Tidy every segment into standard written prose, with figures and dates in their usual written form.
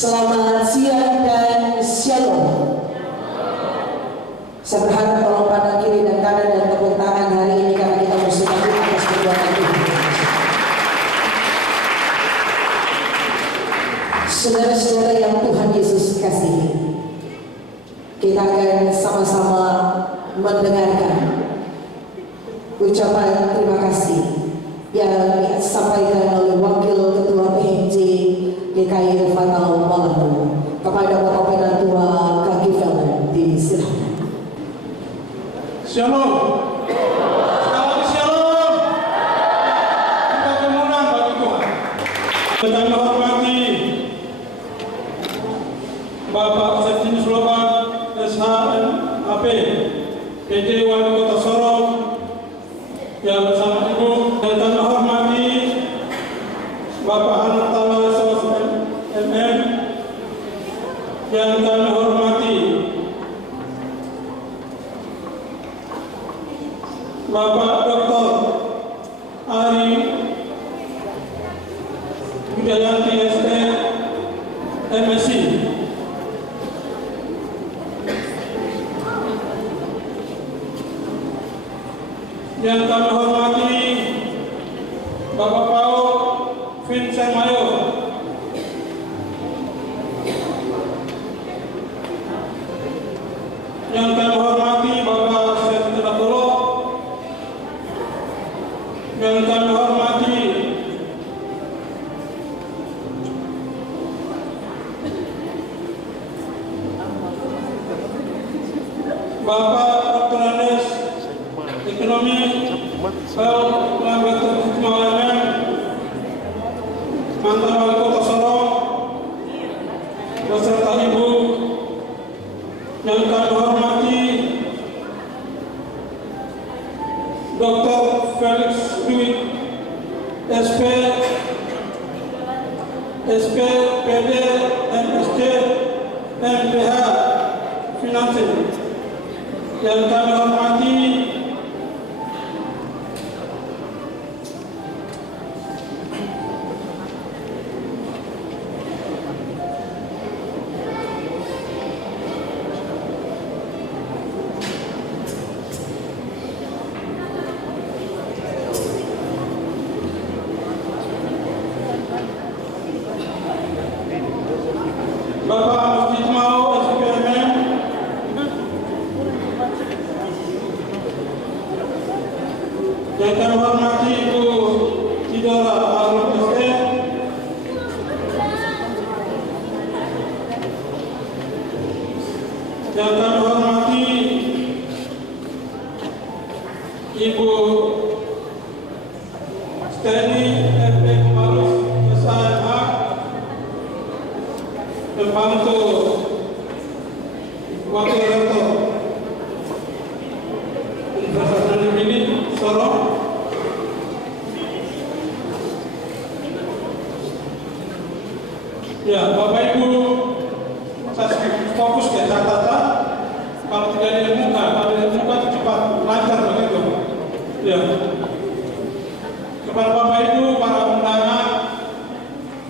Selamat siang dan shalom. Saya berharap tolong pandang kiri dan kanan dan tepuk tangan hari ini karena kita bersyukur atas perbuatan Tuhan. Saudara-saudara yang Tuhan Yesus kasihi, kita akan sama-sama mendengarkan ucapan terima kasih yang disampaikan oleh Wakil Ketua PMJ DKI Fatal Malang kepada Bapak Penatua Kaki Felman. Disilakan. Shalom. Sekali shalom. Kita kemuliaan bagi Tuhan. Kita menghormati Bapak Septinus Lobat SHMAP PJ Wali Kota Sorong yang bersama Ibu, dan kami hormati Bapak Anak Tala SOS MM yang kami hormati Bapak Dr. Ari Wijayanti SE MSc, yang kami hormati Bapak Paul Vincent Mayo, yang kami hormati Bapak Seth Tolo, yang kami hormati Bapak Dr. Andes Ekonomi Lambat Malaman, mantan Wali Kota Sorong beserta Ibu, yang kami hormati Dr. Felix Dwi SP PD MSc MPH Financing, yang kami hormati Bapak Masjid Mau SPMM, yang kami hormati Ibu Cidora Arul SE, yang kami hormati Ibu Steny FE Maruf SAMA, pembantu Wakil Rektor Universitas Negeri Sorong, ya Bapak Ibu, saya fokus ke catatan. Kalau tidak di muka, kalau di muka itu cepat lancar begitu. Ya, kepada Bapak Ibu para undangan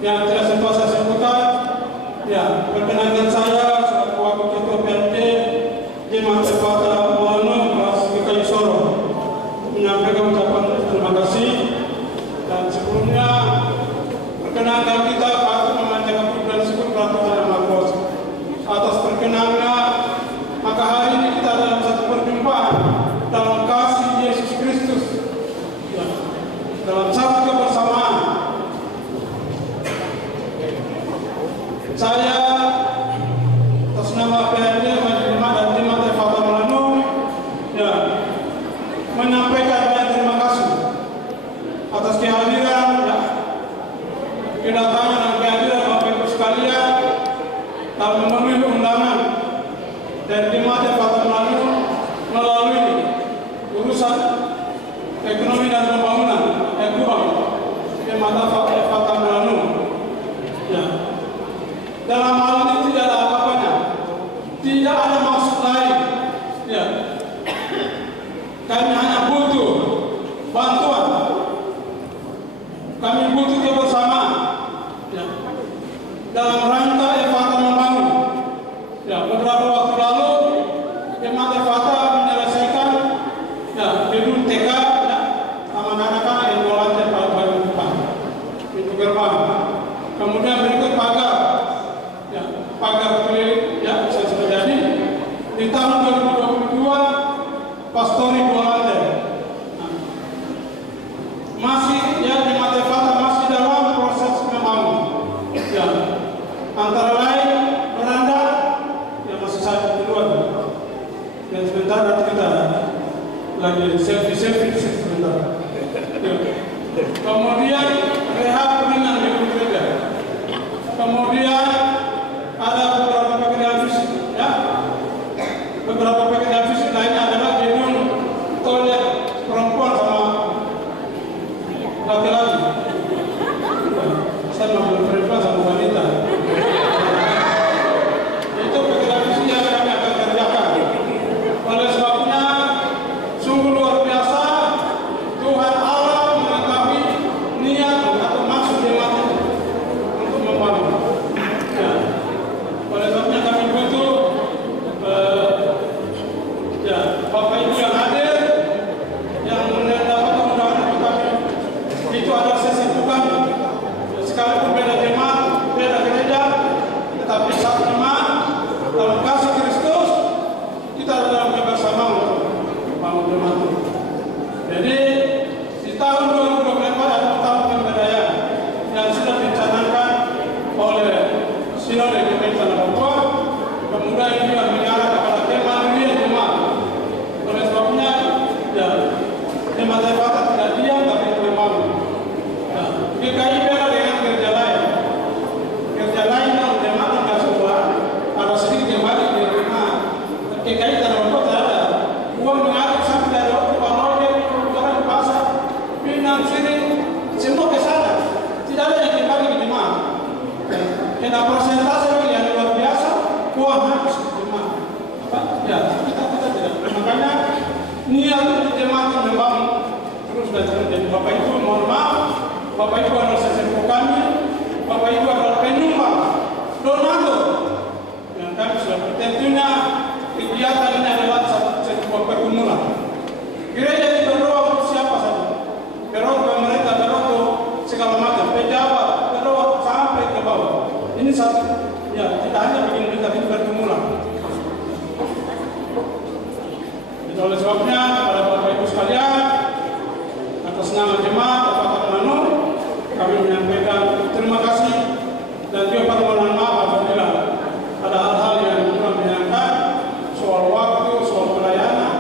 yang tidak sempat saya sebutkan, ya, perkenankan saya selaku Wakil Ketua PMJ Jemaat Fatal Malang DKI Sorong menyampaikan ucapan terima kasih, dan sebelumnya perkenankan kita patut memanjatkan puji dan syukur kepada Tuhan Yang Maha Kuasa atas perkenannya. Maka hari ini kita dalam satu perjumpaan dalam kasih Yesus Kristus, ya, dalam satu kebersamaan. Saya atas nama PMJ Majelis dan Jemaat Fatal Malang, ya, menyampaikan banyak terima kasih atas kehadiran, ya, kedatangan dan kehadiran Bapak Ibu sekalian dalam memenuhi undangan dari Jemaat Fatal Malang melalui urusan ekonomi dan pembangunan Jemaat Fatal Malang. Ya. Dalam hal ini tidak ada apa-apanya, tidak ada maksud lain. Ya. Kami hanya butuh bantuan, kami butuh kebersamaan, ya, dalam rangka selfie sebentar. Ya. Kemudian rehab ringan di bekerja. Kemudian ada beberapa pekerjaan fisik, ya. Beberapa pekerjaan fisik lainnya adalah gedung toilet perempuan sama laki-laki. Saya mau perempuan sama wanita. Itu pekerjaan fisik yang kami akan kerjakan. Oleh sebabnya sungguh luar biasa Tuhan Allah mengetahui niat atau maksud jemaat untuk membangun. Ya. Oleh sebabnya kami butuh Bapak Ibu yang hadir, yang mendapat undangan untuk kami. Itu adalah sesi bukan sekalipun beda jemaat, beda gereja, tetapi satu jemaat dalam kasih Kristus. Kita dalam bersama untuk bangun jemaat. Jadi di tahun 2024 adalah tahun pemberdayaan yang sudah dicanangkan oleh Sinode GPI Tanah Papua. Kemudian ini juga mengarah kepada kemandirian jemaat. Oleh sebabnya, jemaat Jakarta tidak diam tapi membangun. GKI beda dengan kerja lain. Kerja lain yang jemaat tidak semua, ada sedikit jemaat yang diterima. GKI Tanah Papua tidak ada. Uang mengalir sampai dari waktu Panode, orang di pasar, Pinang, sini, semua ke sana. Tidak ada yang dibagi ke jemaat. Karena persentase yang luar biasa, uang habis ke jemaat. Ya, kita tidak. Makanya niat untuk jemaat membangun terus dan terus. Jadi Bapak Ibu mohon maaf, Bapak Ibu adalah sesepuh kami, Bapak Ibu adalah penyumbang, donatur. Yang kami sudah tentunya kegiatan ini adalah sebuah pergumulan. Gereja ini berdoa untuk siapa saja. Berdoa ke pemerintah, berdoa ke segala macam, pejabat, berdoa sampai ke bawah. Ini satu, ya tidak hanya bikin kita ini pergumulan. Jadi oleh sebabnya kepada Bapak Ibu sekalian, atas nama jemaat Bapak Manu, kami menyampaikan terima kasih dan juga permohonan maaf apabila ada hal-hal yang kurang menyenangkan soal waktu, soal pelayanan,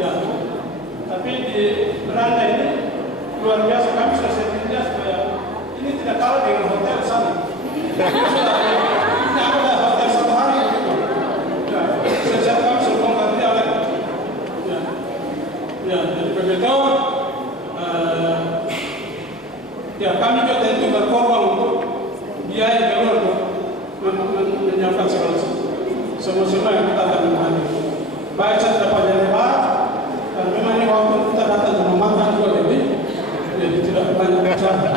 ya. Tapi di beranda ini luar biasa, kami sudah setia supaya ini tidak kalah dengan hotel sana. Ini ada hotel satu hari gitu. Ya, sejak kami sudah bongkar dia lagi. Ya, jadi begitu. Ya, kami juga tentu berkorban untuk biaya untuk menyiapkan segala semua yang kita akan menghadapi. Baik setelah pada lebar, dan memang ini waktu kita datang untuk memakan juga jadi tidak banyak bicara.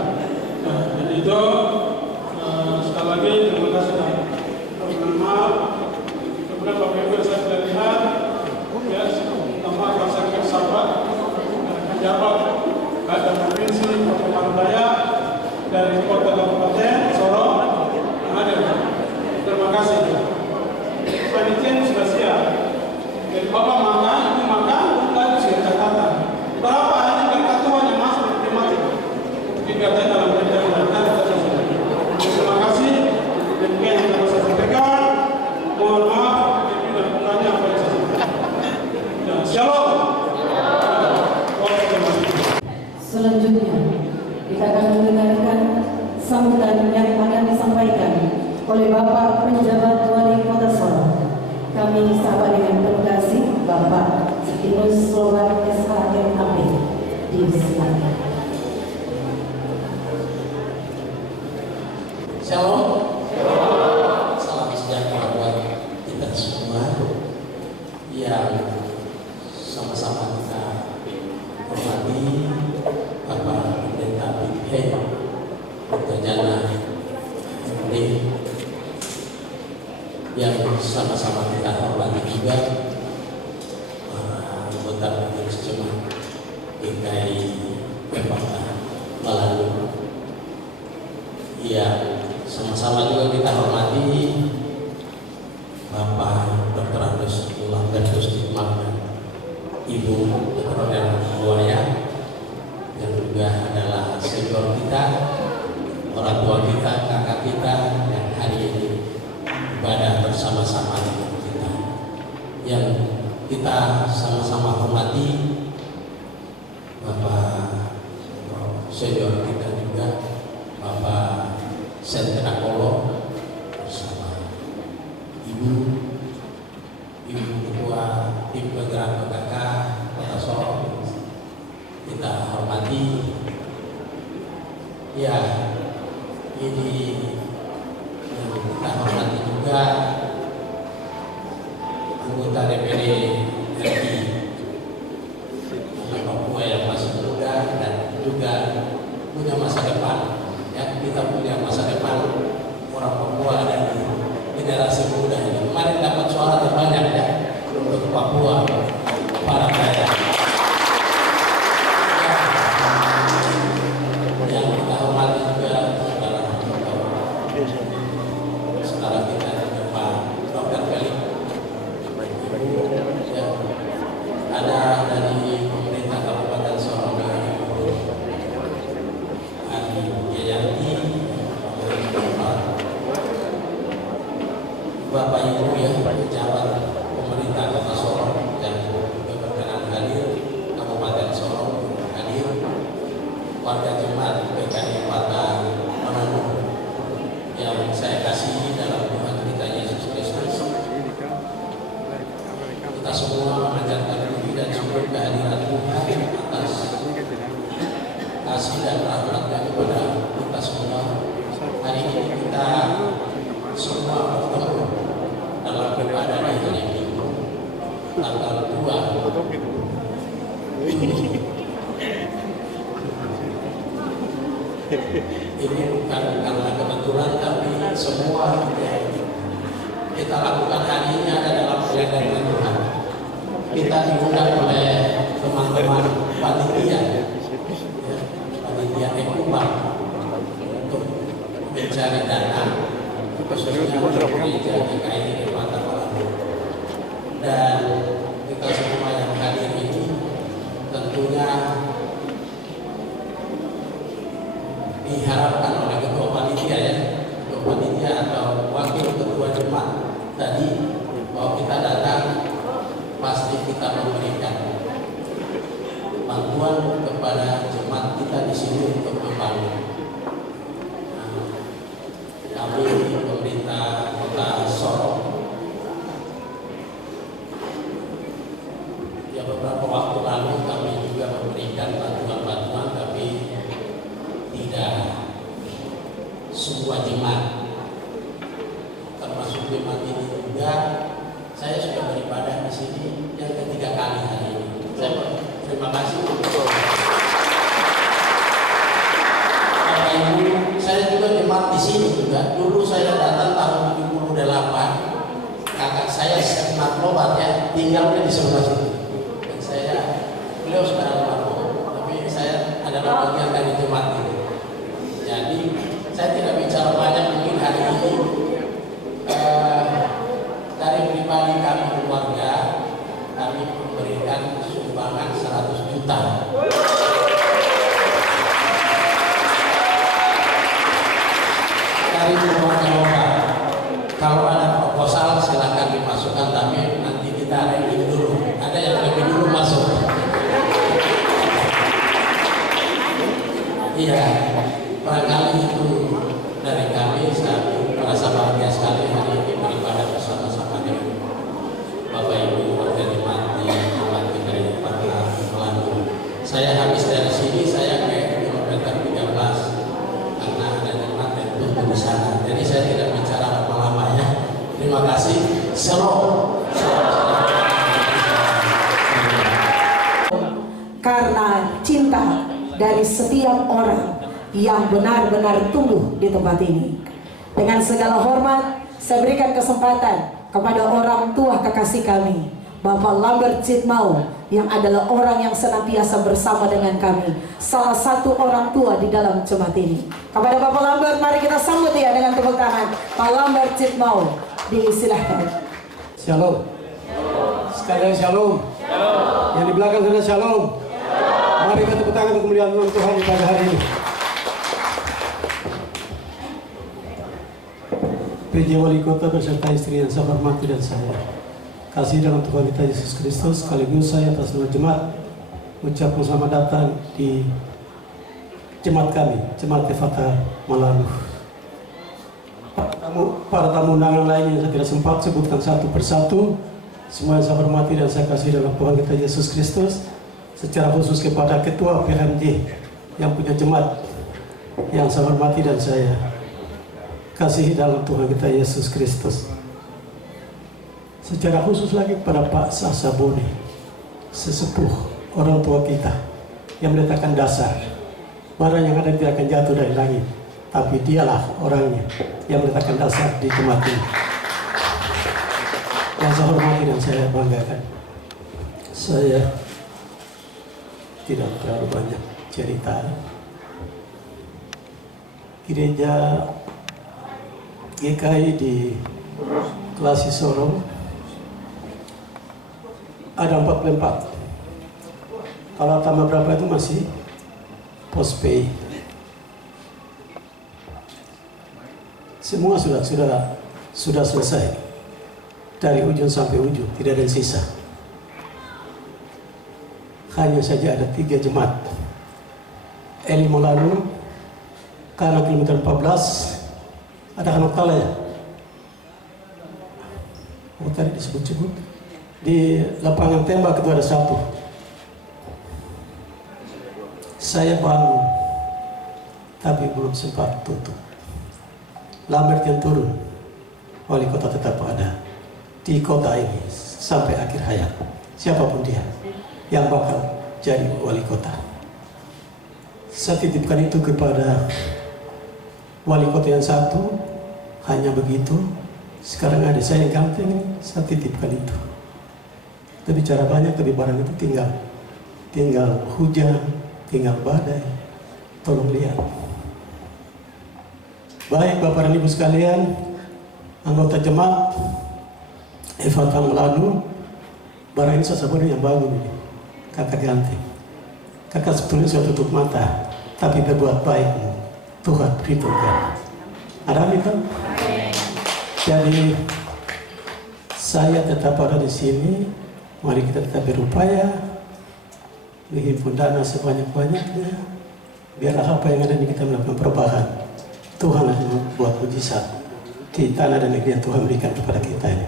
Nah, jadi itu sekali lagi terima kasih dan mohon maaf. Kemudian Bapak Ibu saya sudah lihat, ya, nama rasakan sahabat, pejabat, ada provinsi, Kota Daya, dari Kota Kabupaten Sorong yang hadir. Terima kasih. Panitia sudah siap. Jadi Bapak makan, Ibu makan, lalu saya Jakarta. Berapa hari berkatuan yang masuk di mati? Kegiatan dalam perjalanan kita selesai. Terima kasih. Demikian yang dapat saya sampaikan. Mohon maaf dan kurangnya apa yang saya sampaikan. Shalom. Selanjutnya, kita akan mendengarkan sambutan yang akan disampaikan oleh Bapak Penjabat Wali Kota Sorong. Kami sapa dengan penuh kasih Bapak Septinus Slovan SHMAP. Disilakan. Shalom. Salam sejahtera buat kita semua yang sama-sama kita hormati Bapak Pendeta BPH Jana ini yang sama-sama kita hormati juga anggota majelis jemaat GKI Jakarta Melalui yang sama-sama juga kita hormati Bapak Dr. Andus Langgatus Magna, Ibu Dr. Buaya, yang juga adalah senior kita, orang tua kita, kakak kita yang hari ini ibadah bersama-sama dengan kita, yang kita sama-sama hormati senior kita juga Bapak Sentra Kolo bersama Ibu Ketua Tim Penggerak PKK Kota Sorong kita hormati. Ya, ini yang kita hormati juga anggota DPD RI Papua yang masih muda dan juga punya masa depan. Ya, kita punya masa depan orang Papua dan generasi muda ini. Kemarin dapat suara terbanyak ya untuk Papua para daerah. Yang kita hormati juga adalah saudara kita Pak Dr. Felix. Ya, ada dari pemerintah Kabupaten Sorong Adi Yayanti, Bapak Ibu ya, pejabat pemerintah Kota Sorong yang juga berkenan hadir, Kabupaten Sorong hadir, warga jemaat PKI Patah Manado yang saya kasihi dalam Tuhan kita Yesus Kristus. Kita semua memanjatkan puji dan syukur kehadiran Tuhan atas kasih dan rahmat-Nya kepada kita semua. Hari ini kita semua bertemu dalam ibadah di hari Minggu tanggal 2 ini bukan karena kebetulan, tapi semua kita lakukan hari ini ada dalam perjalanan Tuhan. Kita diundang oleh teman-teman panitia Ekuban untuk mencari dana khususnya gereja GKI Patah Manado. Dan kita semua yang hadir ini tentunya diharapkan oleh ketua panitia ya, ketua panitia atau wakil ketua jemaat tadi, bahwa kita datang pasti kita memberikan bantuan kepada jemaat kita di sini untuk membangun. Kami pemerintah Kota Sorong ya beberapa waktu lalu kami juga memberikan bantuan-bantuan, tapi tidak semua jemaat, termasuk jemaat ini juga. Saya sudah beribadah di sini yang ketiga kali hari ini. Saya terima kasih. Bapak Ibu, saya juga jemaat di sini juga. Dulu saya datang tahun 78. Kakak saya Senat Lobat ya, tinggalnya di sebelah sini. Dan beliau sudah almarhum, tapi saya adalah bagian dari jemaat ini. Jadi saya tidak bicara banyak mungkin hari ini. Dari pribadi kami keluarga, kami memberikan sumbangan 100 juta. Dari keluarga lokal. Kalau ada proposal silakan dimasukkan, tapi nanti kita ranking dulu. Ada yang lebih dulu masuk. Iya, barangkali itu dari kami. Saya merasa bahagia sekali hari ini beribadah bersama-sama dengan Bapak Ibu warga jemaat di tempat kita di Patah Manado. Saya habis dari sini, saya ke kilometer 13 karena ada jemaat yang tutup di sana. Jadi saya tidak bicara lama-lama ya. Terima kasih. Shalom. Karena cinta dari setiap orang yang benar-benar tumbuh di tempat ini. Dengan segala hormat, saya berikan kesempatan kepada orang tua kekasih kami, Bapak Lambert Citmau, yang adalah orang yang senantiasa bersama dengan kami, salah satu orang tua di dalam jemaat ini. Kepada Bapak Lambert, mari kita sambut ya dengan tepuk tangan. Pak Lambert Citmau, disilahkan. Shalom. Sekalian shalom. Yang di belakang sana shalom. Mari kita tepuk tangan untuk kemuliaan Tuhan pada hari ini. PJ Wali Kota beserta istri yang saya hormati dan saya kasih dalam Tuhan kita Yesus Kristus, sekaligus saya atas nama jemaat ucapkan selamat datang di jemaat kami, Jemaat Efata Malanu. Para tamu undangan lain yang saya tidak sempat sebutkan satu persatu, semua yang saya hormati dan saya kasih dalam Tuhan kita Yesus Kristus. Secara khusus kepada Ketua PMJ yang punya jemaat yang saya hormati dan saya kasih dalam Tuhan kita Yesus Kristus. Secara khusus lagi kepada Pak Sasaboni, sesepuh orang tua kita yang meletakkan dasar. Barang yang ada tidak akan jatuh dari langit, tapi dialah orangnya yang meletakkan dasar di jemaat ini. Yang saya hormati dan saya banggakan. Saya tidak terlalu banyak cerita. Gereja GKI di Klasi Sorong ada 44. Kalau tambah berapa itu masih postpay. Semua sudah selesai dari ujung sampai ujung, tidak ada yang sisa. Hanya saja ada 3 jemaat. Eli Molanu, karena kilometer 14, ada anak tala ya. Oh, tadi disebut-sebut. Di lapangan tembak itu ada 1. Saya bangun, tapi belum sempat tutup. Lambert yang turun, wali kota tetap ada di kota ini sampai akhir hayat. Siapapun dia yang bakal jadi wali kota. Saya titipkan itu kepada wali kota yang 1, hanya begitu. Sekarang ada saya yang ganteng, saya titipkan itu. Tapi bicara banyak, tapi barang itu tinggal hujan, tinggal badai. Tolong lihat. Baik Bapak dan Ibu sekalian, anggota jemaat Efata Malanu, barang ini sebenarnya yang bangun ini. Kakak ganteng. Kakak sebetulnya sudah tutup mata, tapi berbuat baik. Tuhan perhitungkan. Ada amin kan? Jadi saya tetap ada di sini. Mari kita tetap berupaya menghimpun dana sebanyak-banyaknya. Biarlah apa yang ada di kita melakukan perubahan. Tuhan akan membuat mujizat di tanah dan negeri yang Tuhan berikan kepada kita ini.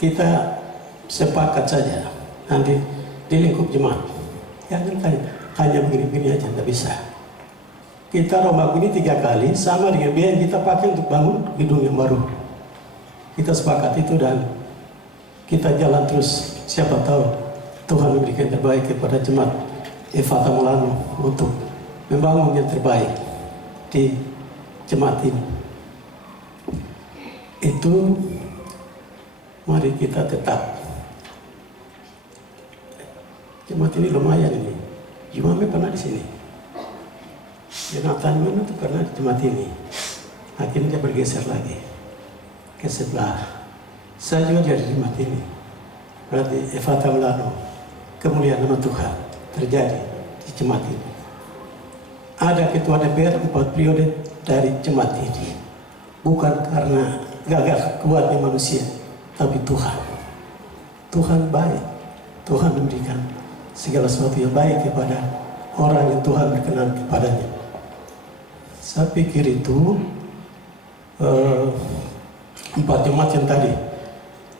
Kita sepakat saja nanti di lingkup jemaat. Jangan hanya begini-begini aja, tidak bisa. Kita rombak ini 3 kali sama dengan biaya yang kita pakai untuk bangun gedung yang baru. Kita sepakat itu dan kita jalan terus. Siapa tahu Tuhan memberikan yang terbaik kepada jemaat Efata Malanu untuk membangun yang terbaik di jemaat ini. Itu mari kita tetap. Jemaat ini lumayan ini. Jumame pernah di sini. Jonathan mana tuh pernah di jemaat ini. Akhirnya dia bergeser lagi ke sebelah. Saya juga jadi di jemaat ini. Berarti Efata Malanu, kemuliaan nama Tuhan terjadi di jemaat ini. Ada ketua DPR 4 periode dari jemaat ini. Bukan karena gagah kuatnya manusia, tapi Tuhan. Tuhan baik. Tuhan memberikan segala sesuatu yang baik kepada orang yang Tuhan berkenan kepadanya. Saya pikir itu 4 jemaat yang tadi.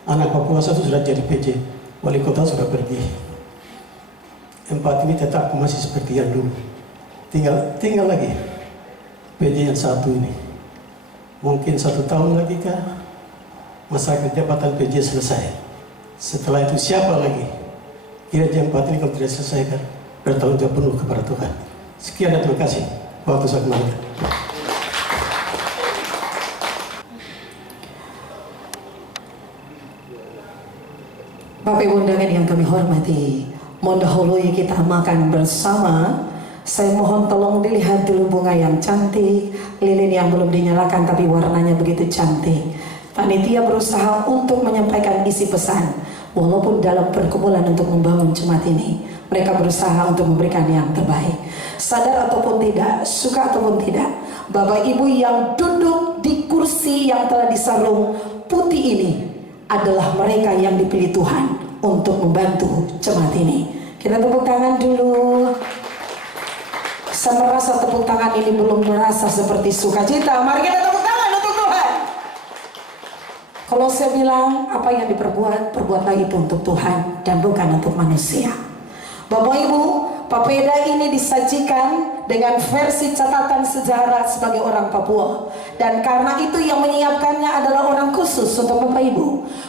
Anak Papua satu sudah jadi PJ, wali kota sudah pergi. 4 ini tetap masih seperti yang dulu. Tinggal lagi PJ yang 1 ini. Mungkin 1 tahun lagi kah masa jabatan PJ selesai. Setelah itu siapa lagi? Gereja 4 ini kalau tidak selesaikan bertanggung jawab penuh kepada Tuhan. Sekian dan terima kasih. Waktu saya kembali. Bapak Ibu undangan yang kami hormati, mohon dahului kita makan bersama. Saya mohon tolong dilihat dulu bunga yang cantik, lilin yang belum dinyalakan tapi warnanya begitu cantik. Panitia berusaha untuk menyampaikan isi pesan, walaupun dalam pergumulan untuk membangun jemaat ini, mereka berusaha untuk memberikan yang terbaik. Sadar ataupun tidak, suka ataupun tidak, Bapak Ibu yang duduk di kursi yang telah disarung putih ini adalah mereka yang dipilih Tuhan untuk membantu jemaat ini. Kita tepuk tangan dulu. Saya merasa tepuk tangan ini belum merasa seperti sukacita. Mari kita tepuk tangan untuk Tuhan. Kalau saya bilang apa yang diperbuat, perbuatlah itu untuk Tuhan dan bukan untuk manusia. Bapak Ibu, papeda ini disajikan dengan versi catatan sejarah sebagai orang Papua. Dan karena itu yang menyiapkannya adalah orang khusus untuk Bapak Ibu.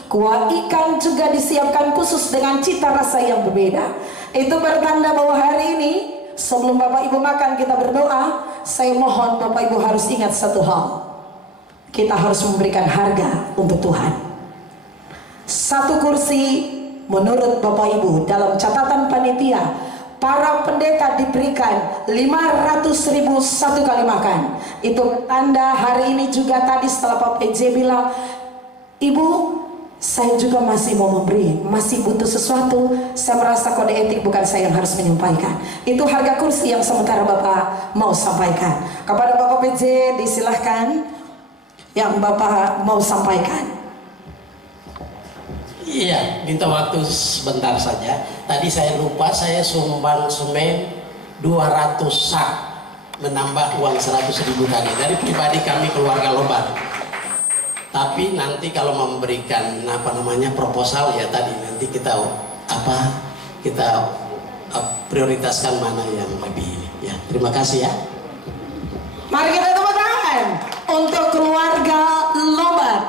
Kuah ikan juga disiapkan khusus dengan cita rasa yang berbeda. Itu bertanda bahwa hari ini sebelum Bapak Ibu makan kita berdoa. Saya mohon Bapak Ibu harus ingat satu hal. Kita harus memberikan harga untuk Tuhan. Satu kursi menurut Bapak Ibu dalam catatan panitia, para pendeta diberikan 500.000 satu kali makan. Itu tanda hari ini juga tadi setelah Pak PJ bilang, Ibu, saya juga masih mau memberi, masih butuh sesuatu. Saya merasa kode etik bukan saya yang harus menyampaikan. Itu harga kursi yang sementara Bapak mau sampaikan. Kepada Bapak PJ disilahkan yang Bapak mau sampaikan. Iya, minta waktu sebentar saja. Tadi saya lupa, saya sumbang semen 200 sak, menambah uang 100.000 tadi dari pribadi kami keluarga Lobat. Tapi nanti kalau memberikan proposal ya tadi nanti kita prioritaskan mana yang lebih ini. Ya, terima kasih ya. Mari kita tepuk tangan untuk keluarga Lobat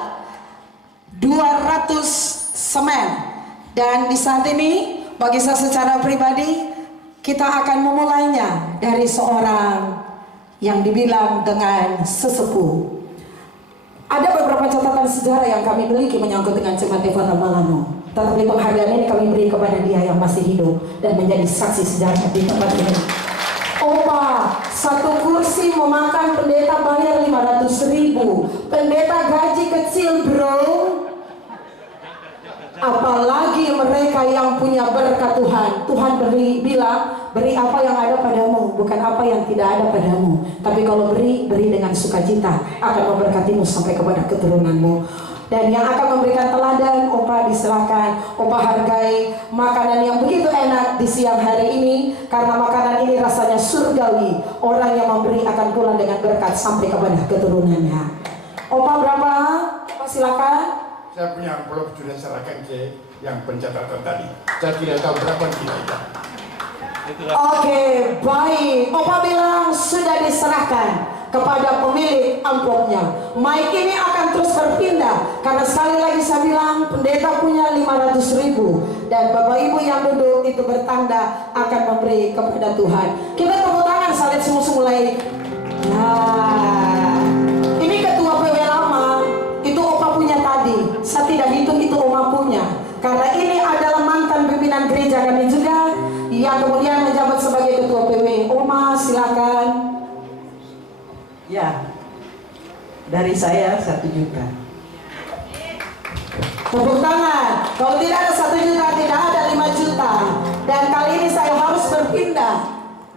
200 semen. Dan di saat ini bagi saya secara pribadi kita akan memulainya dari seorang yang dibilang dengan sesepuh. Ada beberapa catatan sejarah yang kami miliki menyangkut dengan Jemaat Evangel Malano. Tetapi penghargaan ini kami beri kepada dia yang masih hidup dan menjadi saksi sejarah di tempat ini. Opa, satu kursi memakan pendeta bayar 500.000. Pendeta gaji kecil bro. Apalagi mereka yang punya berkat Tuhan. Tuhan bilang, beri apa yang ada padamu, bukan apa yang tidak ada padamu. Tapi kalau beri dengan sukacita, akan memberkatimu sampai kepada keturunanmu. Dan yang akan memberikan teladan, Opa diserahkan. Opa hargai makanan yang begitu enak di siang hari ini, karena makanan ini rasanya surgawi. Orang yang memberi akan pulang dengan berkat sampai kepada keturunannya. Opa berapa? Opa silakan. Saya punya amplop sudah serahkan ke yang pencatatan tadi. Saya tidak tahu berapa nilainya. Oke, baik. Opa bilang sudah diserahkan kepada pemilik amplopnya. Mic ini akan terus berpindah karena sekali lagi saya bilang pendeta punya 500.000 dan Bapak Ibu yang duduk itu bertanda akan memberi kepada Tuhan. Kita tepuk tangan saling mulai. Nah, ini ketua PW lama. Itu Opa punya tadi. Saya tidak hitung itu Oma punya. Karena ini adalah mantan pimpinan gereja kami juga yang kemudian menjabat sebagai ketua PW. Oma silakan. Ya, dari saya 1 juta. Tepuk tangan. Kalau tidak ada 1 juta, tidak ada 5 juta. Dan kali ini saya harus berpindah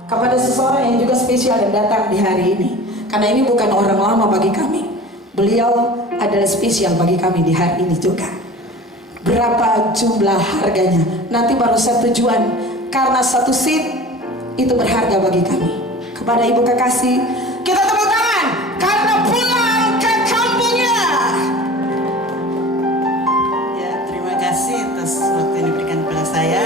kepada seseorang yang juga spesial dan datang di hari ini. Karena ini bukan orang lama bagi kami. Beliau adalah spesial bagi kami di hari ini juga. Berapa jumlah harganya? Nanti baru saya tujuan. Karena 1 seat itu berharga bagi kami. Kepada Ibu Kekasih, kita tepuk tangan karena pulang ke kampungnya. Ya, terima kasih atas waktu yang diberikan kepada saya.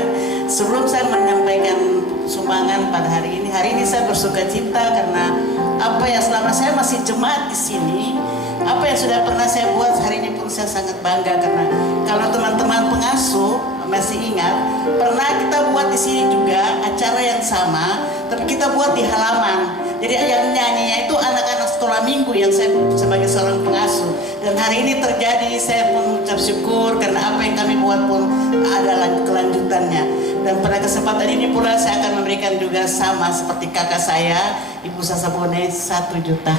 Sebelum saya menyampaikan sumbangan pada hari ini saya bersuka cita karena apa yang selama saya masih jemaat di sini, apa yang sudah pernah saya buat hari ini pun saya sangat bangga karena kalau teman-teman pengasuh masih ingat pernah kita buat di sini juga acara yang sama, tapi kita buat di halaman. Jadi yang nyanyinya itu anak-anak sekolah minggu yang saya sebagai seorang pengasuh. Dan hari ini terjadi, saya pun ucap syukur karena apa yang kami buat pun ada kelanjutannya. Dan pada kesempatan ini pula saya akan memberikan juga sama seperti kakak saya, Ibu Sasabone, 1 juta.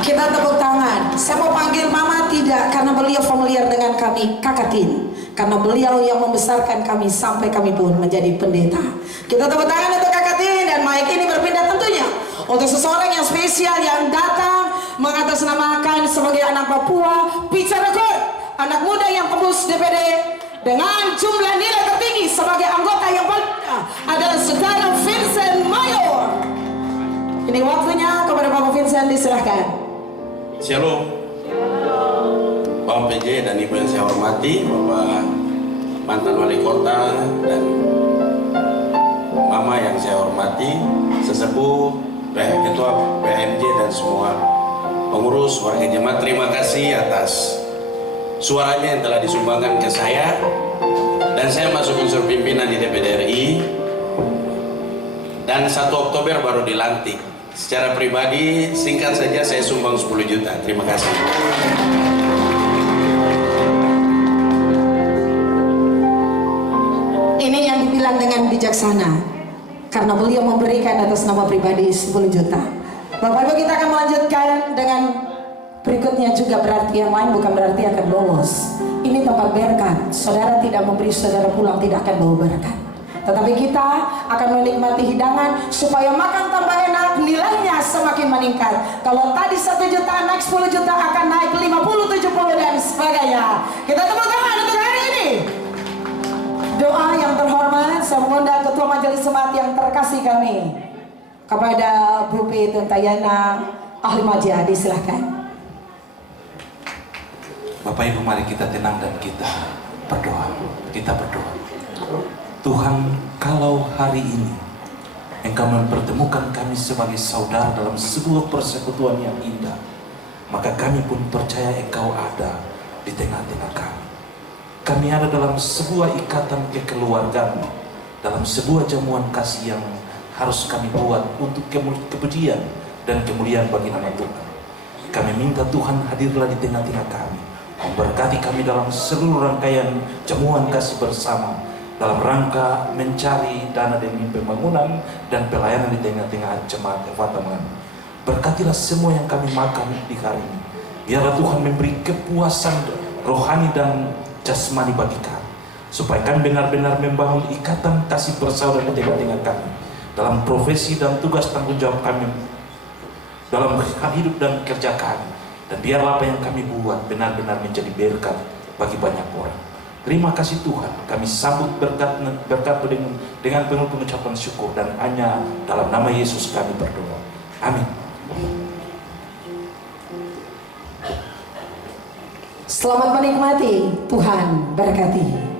Kita tepuk tangan. Saya mau panggil Mama tidak karena beliau familiar dengan kami, Kakak Tin. Karena beliau yang membesarkan kami sampai kami pun menjadi pendeta. Kita tepuk tangan untuk Kakak Tin dan mic ini berpindah tentunya untuk seseorang yang spesial yang datang mengatasnamakan sebagai anak Papua, bicara anak muda yang tembus DPD dengan jumlah nilai tertinggi sebagai anggota Shalom. Bapak PJ dan Ibu yang saya hormati, Bapak mantan wali kota dan Mama yang saya hormati, sesepuh, ketua PMJ dan semua pengurus warga jemaat, terima kasih atas suaranya yang telah disumbangkan ke saya. Dan saya masuk unsur pimpinan di DPD RI dan 1 Oktober baru dilantik. Secara pribadi, singkat saja saya sumbang 10 juta. Terima kasih. Ini yang dibilang dengan bijaksana, karena beliau memberikan atas nama pribadi 10 juta. Bapak Ibu, kita akan melanjutkan dengan berikutnya juga, berarti yang lain bukan berarti akan lolos. Ini tempat berkat. Saudara tidak memberi, saudara pulang tidak akan bawa berkat. Tetapi kita akan menikmati hidangan supaya makan tambah enak, nilainya semakin meningkat. Kalau tadi 1 juta, naik 10 juta, akan naik 50, 70 dan sebagainya. Kita tepuk tangan untuk hari ini. Doa yang terhormat, saya mengundang Ketua Majelis Jemaat yang terkasih kami, kepada Bu P. Tuntayana Ahli Majadi, silahkan. Bapak Ibu, mari kita tenang dan kita berdoa. Kita berdoa. Tuhan, kalau hari ini Engkau mempertemukan kami sebagai saudara dalam sebuah persekutuan yang indah, maka kami pun percaya Engkau ada di tengah-tengah kami. Kami ada dalam sebuah ikatan kekeluargaan, dalam sebuah jamuan kasih yang harus kami buat untuk kepujian dan kemuliaan bagi nama Tuhan. Kami minta Tuhan hadirlah di tengah-tengah kami, memberkati kami dalam seluruh rangkaian jamuan kasih bersama, dalam rangka mencari dana demi pembangunan dan pelayanan di tengah-tengah jemaat Efata Melanu. Berkatilah semua yang kami makan di hari ini. Biarlah Tuhan memberi kepuasan rohani dan jasmani bagi kami, supaya kami benar-benar membangun ikatan kasih bersaudara di tengah-tengah kami, dalam profesi dan tugas tanggung jawab kami, dalam hidup dan kerja kami. Dan biarlah apa yang kami buat benar-benar menjadi berkat bagi banyak orang. Terima kasih Tuhan, kami sambut berkat dengan penuh pengucapan syukur, dan hanya dalam nama Yesus kami berdoa. Amin. Selamat menikmati, Tuhan berkati.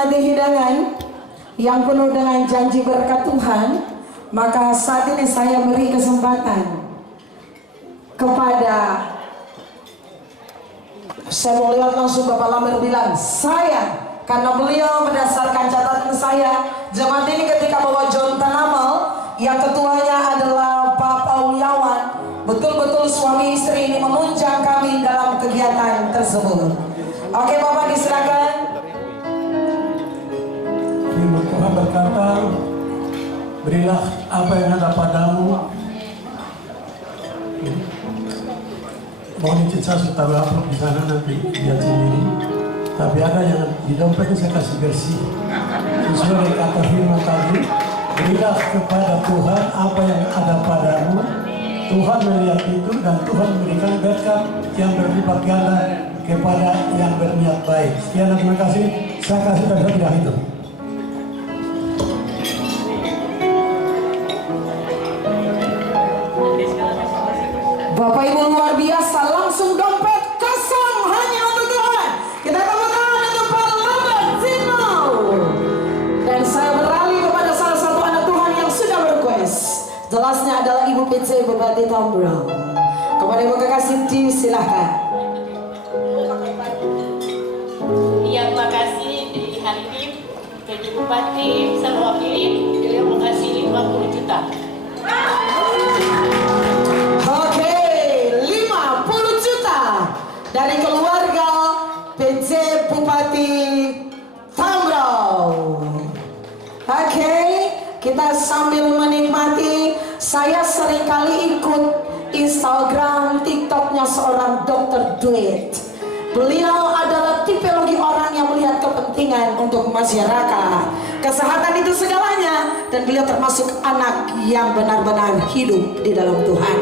menikmati hidangan yang penuh dengan janji berkat Tuhan, maka saat ini saya beri kesempatan kepada, saya mau lewat langsung Bapak Lamer bilang, saya, karena beliau berdasarkan catatan saya, jemaat ini ketika bawa John Tanamal, yang ketuanya adalah Bapak Uliawan, betul-betul suami istri ini menunjang kami dalam kegiatan tersebut. Oke Bapak, disilakan. Firman Tuhan berkata, berilah apa yang ada padamu. Mohon izin saya sudah taruh upload di sana, nanti lihat sendiri. Tapi ada yang di dompetnya saya kasih bersih. Sesuai kata firman tadi, berilah kepada Tuhan apa yang ada padamu. Tuhan melihat itu dan Tuhan memberikan berkat yang berlipat ganda kepada yang berniat baik. Sekian, terima kasih. Saya kasih dan saya tidak hidup. Bapak Ibu luar biasa, langsung dompet kosong hanya untuk Tuhan. Kita tepuk tangan untuk Pak Lamer Zino. Dan saya beralih kepada salah satu anak Tuhan yang sudah berrequest. Jelasnya adalah Ibu PC Bupati Tambrong. Kepada Ibu Kekasih, silahkan. Iya, terima kasih. Di hari ini PJ Bupati saya mewakili, beliau mengasih 50 juta. Oke, 50 juta dari keluarga PJ Bupati Tambrong. Oke, kita sambil menikmati. Saya seringkali ikut Instagram, TikToknya seorang Dr. Duit. Beliau adalah tipologi orang yang melihat kepentingan untuk masyarakat. Kesehatan itu segalanya, dan beliau termasuk anak yang benar-benar hidup di dalam Tuhan.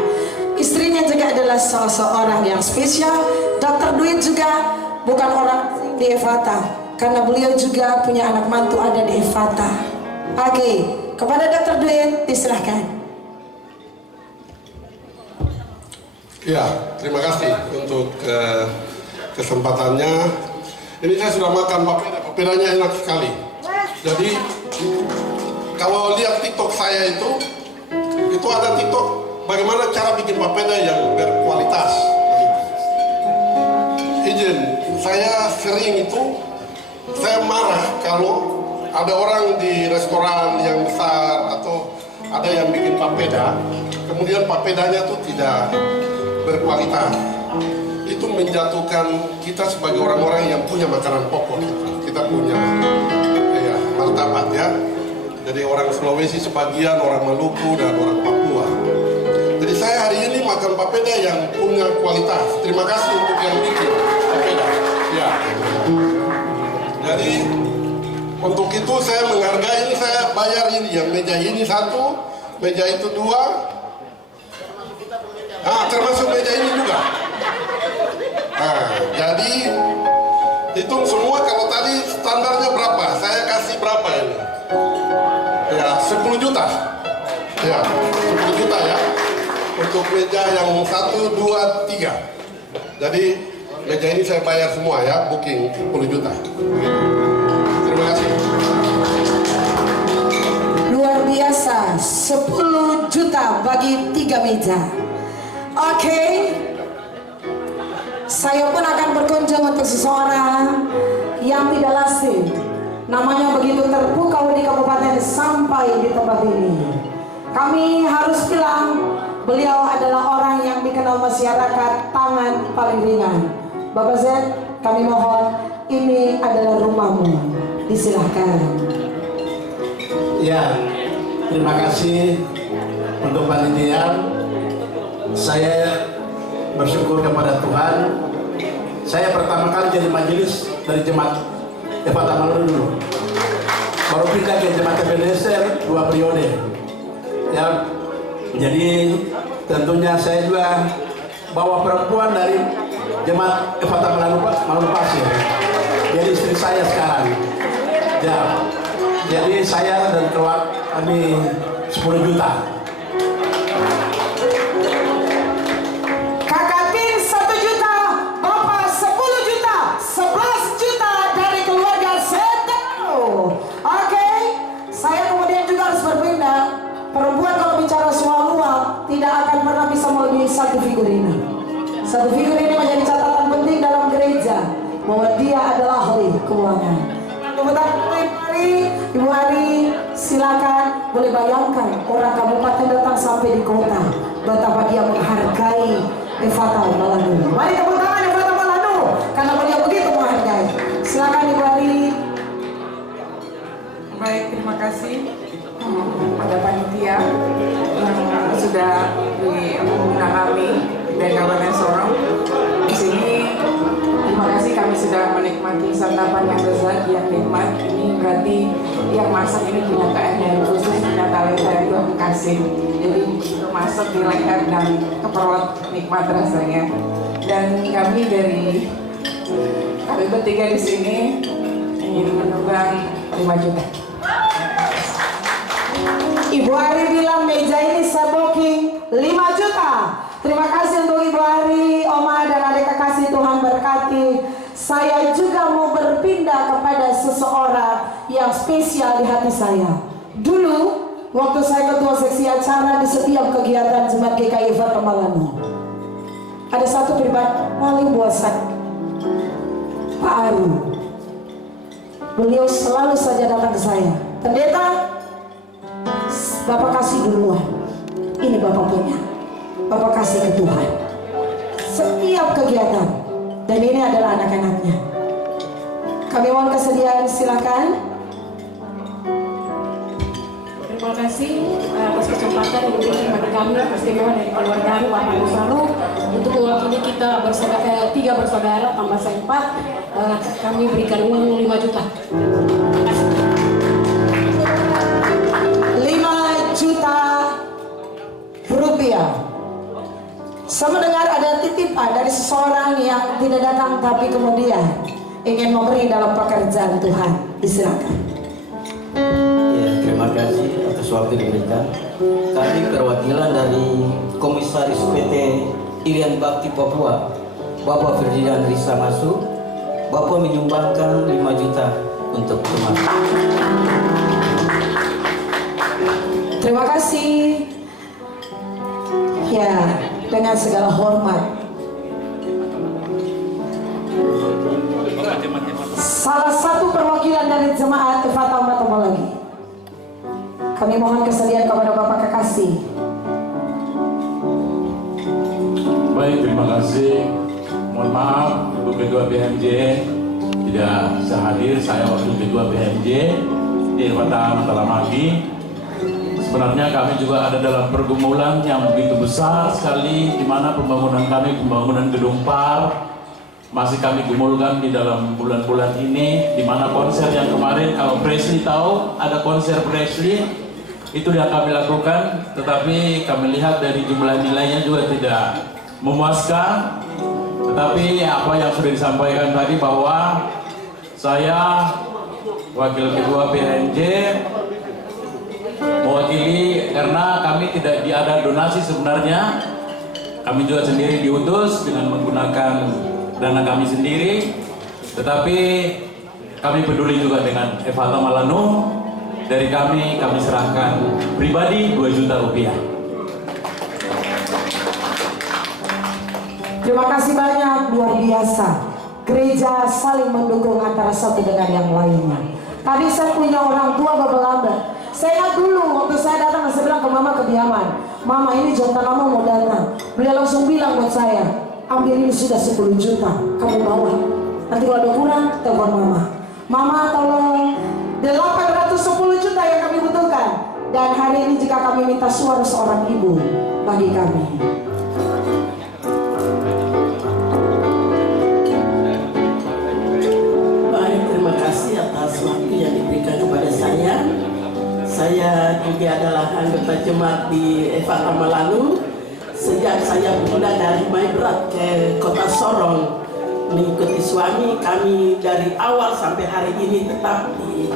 Istrinya juga adalah salah seorang yang spesial. Dr. Duit juga bukan orang di Efata, karena beliau juga punya anak mantu ada di Efata. Oke, kepada Dr. Duit diserahkan. Ya, terima kasih untuk kesempatannya. Ini saya sudah makan papeda, papedanya enak sekali. Jadi kalau lihat TikTok saya itu ada TikTok bagaimana cara bikin papeda yang berkualitas. Izin, saya sering itu saya marah kalau ada orang di restoran yang besar atau ada yang bikin papeda, kemudian papedanya tuh tidak berkualitas. Itu menjatuhkan kita sebagai orang-orang yang punya makanan pokok. Kita punya martabat ya. Jadi orang Sulawesi sebagian, orang Maluku dan orang Papua. Jadi saya hari ini makan papeda yang punya kualitas. Terima kasih untuk yang bikin papeda. Ya. Jadi untuk itu saya menghargai, saya bayar ini, yang meja ini 1, meja itu 2. Termasuk meja ini juga. Jadi hitung semua, kalau tadi standarnya berapa, saya kasih berapa ini? Ya, 10 juta. Ya, 10 juta ya. Untuk meja yang 1, 2, 3. Jadi meja ini saya bayar semua ya, booking 10 juta. Begitu. Terima kasih. Luar biasa, 10 juta bagi 3 meja. Oke, saya pun akan berkunjung untuk seseorang yang tidak lazim. Namanya begitu terpukau di kabupaten sampai di tempat ini. Kami harus bilang, beliau adalah orang yang dikenal masyarakat tangan paling ringan. Bapak Z, kami mohon, ini adalah rumahmu. Disilahkan. Ya, terima kasih untuk panitia. Saya bersyukur kepada Tuhan. Saya pertama kali jadi majelis dari jemaat Efata Maluru dulu. Baru pindah ke jemaat Ebenezer 2 periode. Ya, jadi tentunya saya juga bawa perempuan dari jemaat Efata Maluru Pasir. Jadi istri saya sekarang. Ya, jadi saya dan keluarga kami 10 juta. satu figur ini. Satu figur ini menjadi catatan penting dalam gereja bahwa dia adalah ahli keuangan. Ibu Ari, silakan. Boleh bayangkan orang kabupaten datang sampai di kota, betapa dia menghargai Evata Malanu. Mari tepuk tangan Evata Malanu karena beliau begitu menghargai. Silakan Ibu Ari. Baik, terima kasih pada panitia yang sudah mengundang kami dan Kabupaten Sorong di sini. Terima kasih kami sudah menikmati santapan yang lezat, yang nikmat. Ini berarti yang masak ini punya keahlian khusus, punya talenta yang Tuhan kasih. Jadi masak di leher dan ke perut nikmat rasanya. Dan kami bertiga di sini ingin menyumbang 5 juta. Ibu Ari bilang meja ini saya booking 5 juta. Terima kasih untuk Ibu Ari, Oma dan adik kasih, Tuhan berkati. Saya juga mau berpindah kepada seseorang yang spesial di hati saya. Dulu waktu saya ketua seksi acara di setiap kegiatan Jemaat GKI Evata Malanu, ada satu pribadi paling bosan, Pak Aru. Beliau selalu saja datang ke saya, pendeta, Bapak kasih duluan, ini Bapak punya, Bapak kasih ke Tuhan. Setiap kegiatan, dan ini adalah anak-anaknya. Kami mohon kesediaan, silakan. Terima kasih atas kesempatan yang diberikan kepada kami, istimewa dari keluarga Bapak Musaro untuk mewakili kita tiga bersaudara tambah saya 4. Kami berikan uang 5 juta. 5 juta rupiah. Saya mendengar ada titipan dari seseorang yang tidak datang tapi kemudian ingin memberi dalam pekerjaan Tuhan. Disilakan. Ya, terima kasih atas waktu diberikan. Kami perwakilan dari Komisaris PT Irian Bakti Papua, Bapak Ferdinand Risa Masu. Bapak menyumbangkan 5 juta untuk teman. Terima kasih. Ya, dengan segala hormat, salah satu perwakilan dari jemaat Evata Malanu, kami mohon kesediaan kepada Bapak kekasih. Baik, terima kasih. Mohon maaf untuk Ketua BMJ tidak bisa hadir. Saya wakil Ketua BMJ di Evata Malanu. Sebenarnya kami juga ada dalam pergumulan yang begitu besar sekali, di mana pembangunan gedung PAR masih kami gumulkan di dalam bulan-bulan ini, di mana konser yang kemarin, kalau Presley tahu ada konser Presley, itu yang kami lakukan, tetapi kami lihat dari jumlah nilainya juga tidak memuaskan. Tetapi apa yang sudah disampaikan tadi bahwa saya wakil ketua BNJ mewakili, karena kami tidak ada donasi sebenarnya, kami juga sendiri diutus dengan menggunakan dana kami sendiri, tetapi kami peduli juga dengan Evata Malanu. Dari kami serahkan pribadi 2 juta rupiah. Terima kasih banyak, luar biasa. Gereja saling mendukung antara satu dengan yang lainnya. Tadi saya punya orang tua Bapak Lambert. Saya ingat dulu waktu saya datang, saya bilang ke Mama kediaman, Mama ini Jonta Mama mau datang. Beliau langsung bilang buat saya, ambil ini sudah 10 juta, kamu bawa. Nanti kalau ada kurang, telepon Mama. Mama tolong 810 juta yang kami butuhkan. Dan hari ini jika kami minta suara seorang ibu bagi kami. Baik, terima kasih atas waktu yang diberikan kepada saya. Saya juga adalah anggota jemaat di Evata Malanu. Sejak saya pindah dari Maibrat ke Kota Sorong mengikuti suami, kami dari awal sampai hari ini tetap di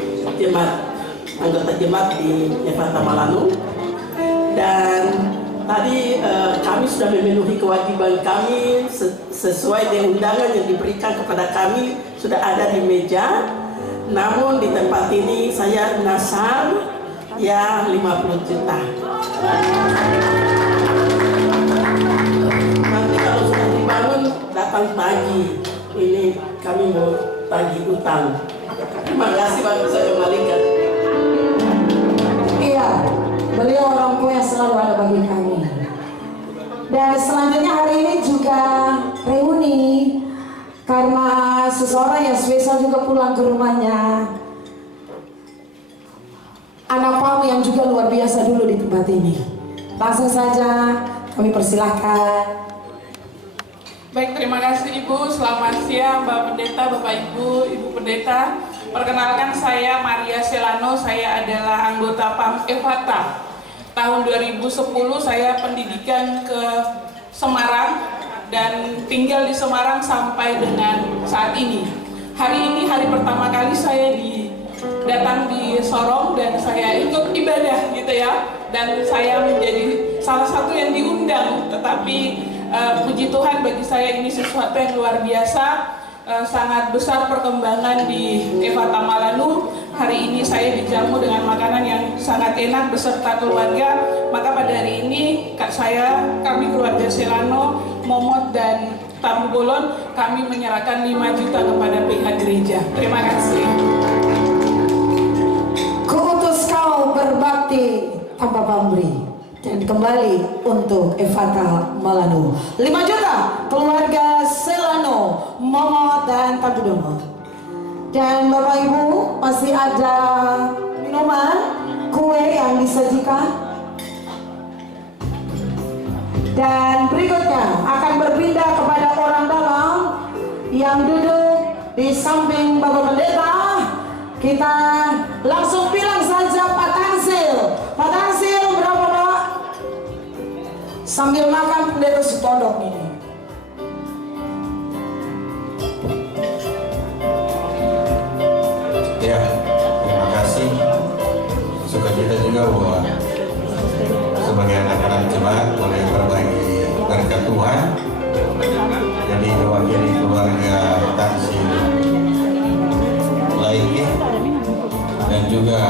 anggota jemaat di Evata Malanu. Dan tadi kami sudah memenuhi kewajiban kami sesuai dengan undangan yang diberikan kepada kami, sudah ada di meja. Namun di tempat ini saya nasar ya 50 juta. datang pagi. Ini kami mau tagih utang. Terima kasih Bapak, saya kembalikan. Iya, beliau orang tua yang selalu ada bagi kami. Dan selanjutnya hari ini juga reuni karena seseorang yang spesial juga pulang ke rumahnya. Anak kami yang juga luar biasa dulu di tempat ini. Langsung saja kami persilahkan. Baik, terima kasih Ibu. Selamat siang Bapak Pendeta, Bapak Ibu, Ibu Pendeta. Perkenalkan saya Maria Selano, saya adalah anggota PAM Evata. Tahun 2010 saya pendidikan ke Semarang dan tinggal di Semarang sampai dengan saat ini. Hari ini hari pertama kali saya datang di Sorong dan saya ikut ibadah gitu ya. Dan saya menjadi salah satu yang diundang, tetapi puji Tuhan bagi saya ini sesuatu yang luar biasa, sangat besar perkembangan di Evata Malanu. Hari ini saya dijamu dengan makanan yang sangat enak beserta keluarga. Maka pada hari ini kami keluarga Selano, Momot dan Tamu Bolon, kami menyerahkan 5 juta kepada pihak gereja. Terima kasih. Kuutus kau berbakti tanpa pamrih. Dan kembali untuk Evata Malanu 5 juta keluarga Selano, Momot dan Tabudono. Dan Bapak Ibu masih ada minuman, kue yang disajikan. Dan berikutnya akan berpindah kepada orang dalam yang duduk di samping Bapak Pendeta. Kita langsung bilang saja Pak Tansil. Pak Tansil berapa Pak? Sambil makan Pendeta Sutodok ini. Ya, terima kasih. Sukacita juga bahwa sebagai anak-anak jemaat boleh berbagi berkat Tuhan. Jadi mewakili keluarga Tansil lainnya dan juga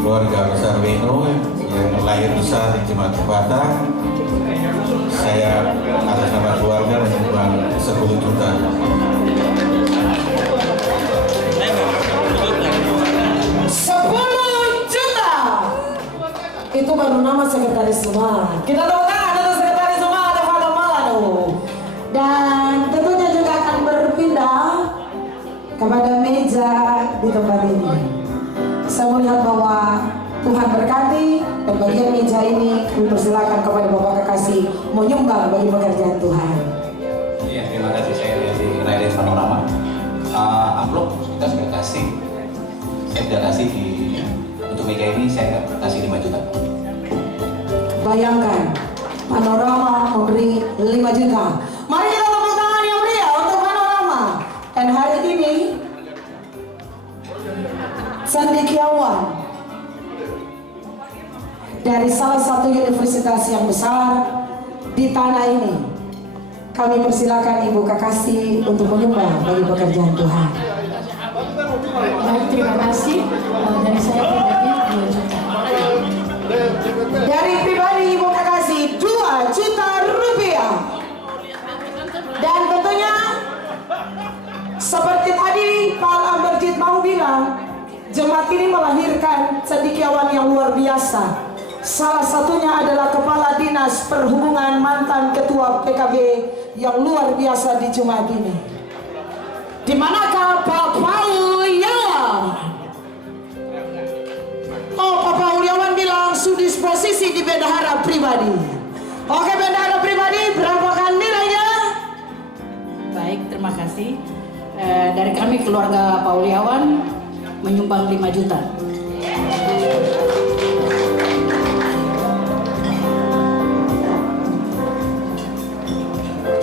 keluarga besar Beno yang lahir besar di Jemaat Evata. Saya atas nama keluarga menyumbang 10 juta. Itu baru nama sekretaris semua. Kita tepuk tangan untuk sekretaris semua Evata Malanu. Dan tentunya juga akan berpindah kepada meja di tempat ini. Saya melihat bahwa Tuhan berkati dan bagian meja ini kami persilakan kepada Bapak Kekasih menyumbang bagi pekerjaan Tuhan. Iya, terima kasih. Saya dari Raiden Panorama. Amplop kita sudah kasih. Saya sudah kasih untuk meja ini saya kasih 5 juta. Bayangkan, Panorama memberi 5 juta. Mari kita tepuk tangan yang meriah untuk Panorama. Dan hari ini cendekiawan dari salah satu universitas yang besar di tanah ini. Kami persilakan Ibu Kekasih untuk menyumbang bagi pekerjaan Tuhan. Baik, terima kasih. Dari saya pribadi 2 juta. Dari pribadi Ibu Kekasih 2 juta rupiah. Dan tentunya seperti tadi Pak Amberjit mau bilang, jemaat ini melahirkan cendekiawan yang luar biasa. Salah satunya adalah Kepala Dinas Perhubungan mantan Ketua PKB yang luar biasa di jemaat ini. Di manakah Pak Pauliawan? Oh, Pak Pauliawan bilang sudisposisi di bendahara pribadi. Oke, bendahara pribadi, berapakah nilainya? Baik, terima kasih. Dari kami keluarga Pauliawan menyumbang 5 juta.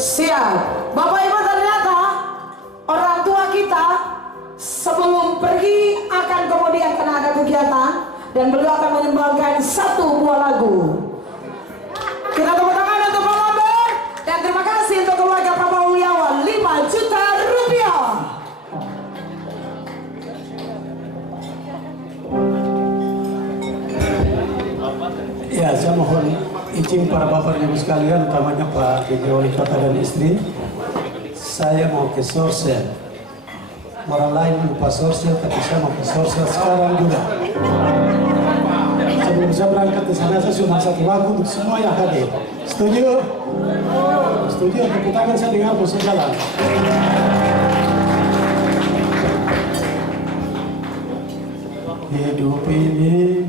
Siap. Bapak Ibu, ternyata orang tua kita sebelum pergi akan kemudian karena ada kegiatan dan beliau akan menyumbangkan 1 buah lagu. Kita tepuk tangan untuk Pak Lambert dan terima kasih untuk keluarga Pak Pauliawan 5 juta rupiah. Ya, saya mohon Izin para bapak dan ibu sekalian, utamanya Pak DJ Wali Kota dan istri, saya mau ke Sorsel. Orang lain lupa Sorsel, tapi saya mau ke Sorsel sekarang juga. Sebelum saya berangkat ke sana, saya cuma satu lagu untuk semua yang hadir. Setuju? Setuju? Tepuk tangan saya dengan aku sejalan. Hidup ini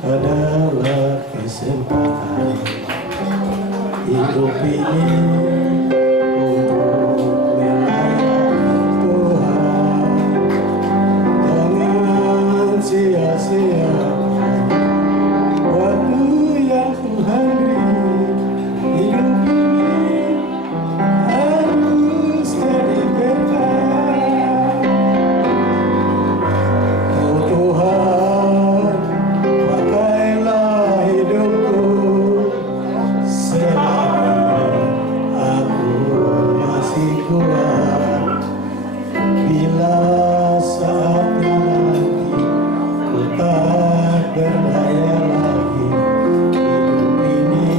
adalah kesempatan. Hidup ini untuk melayani Tuhan. Jangan sia-siakan waktu yang Tuhan beri. Hidup ini harus jadi berkah. Oh Tuhan, pakailah hidupku selagi aku masih kuat. Bila saatnya nanti ku tak berdaya lagi, hidup ini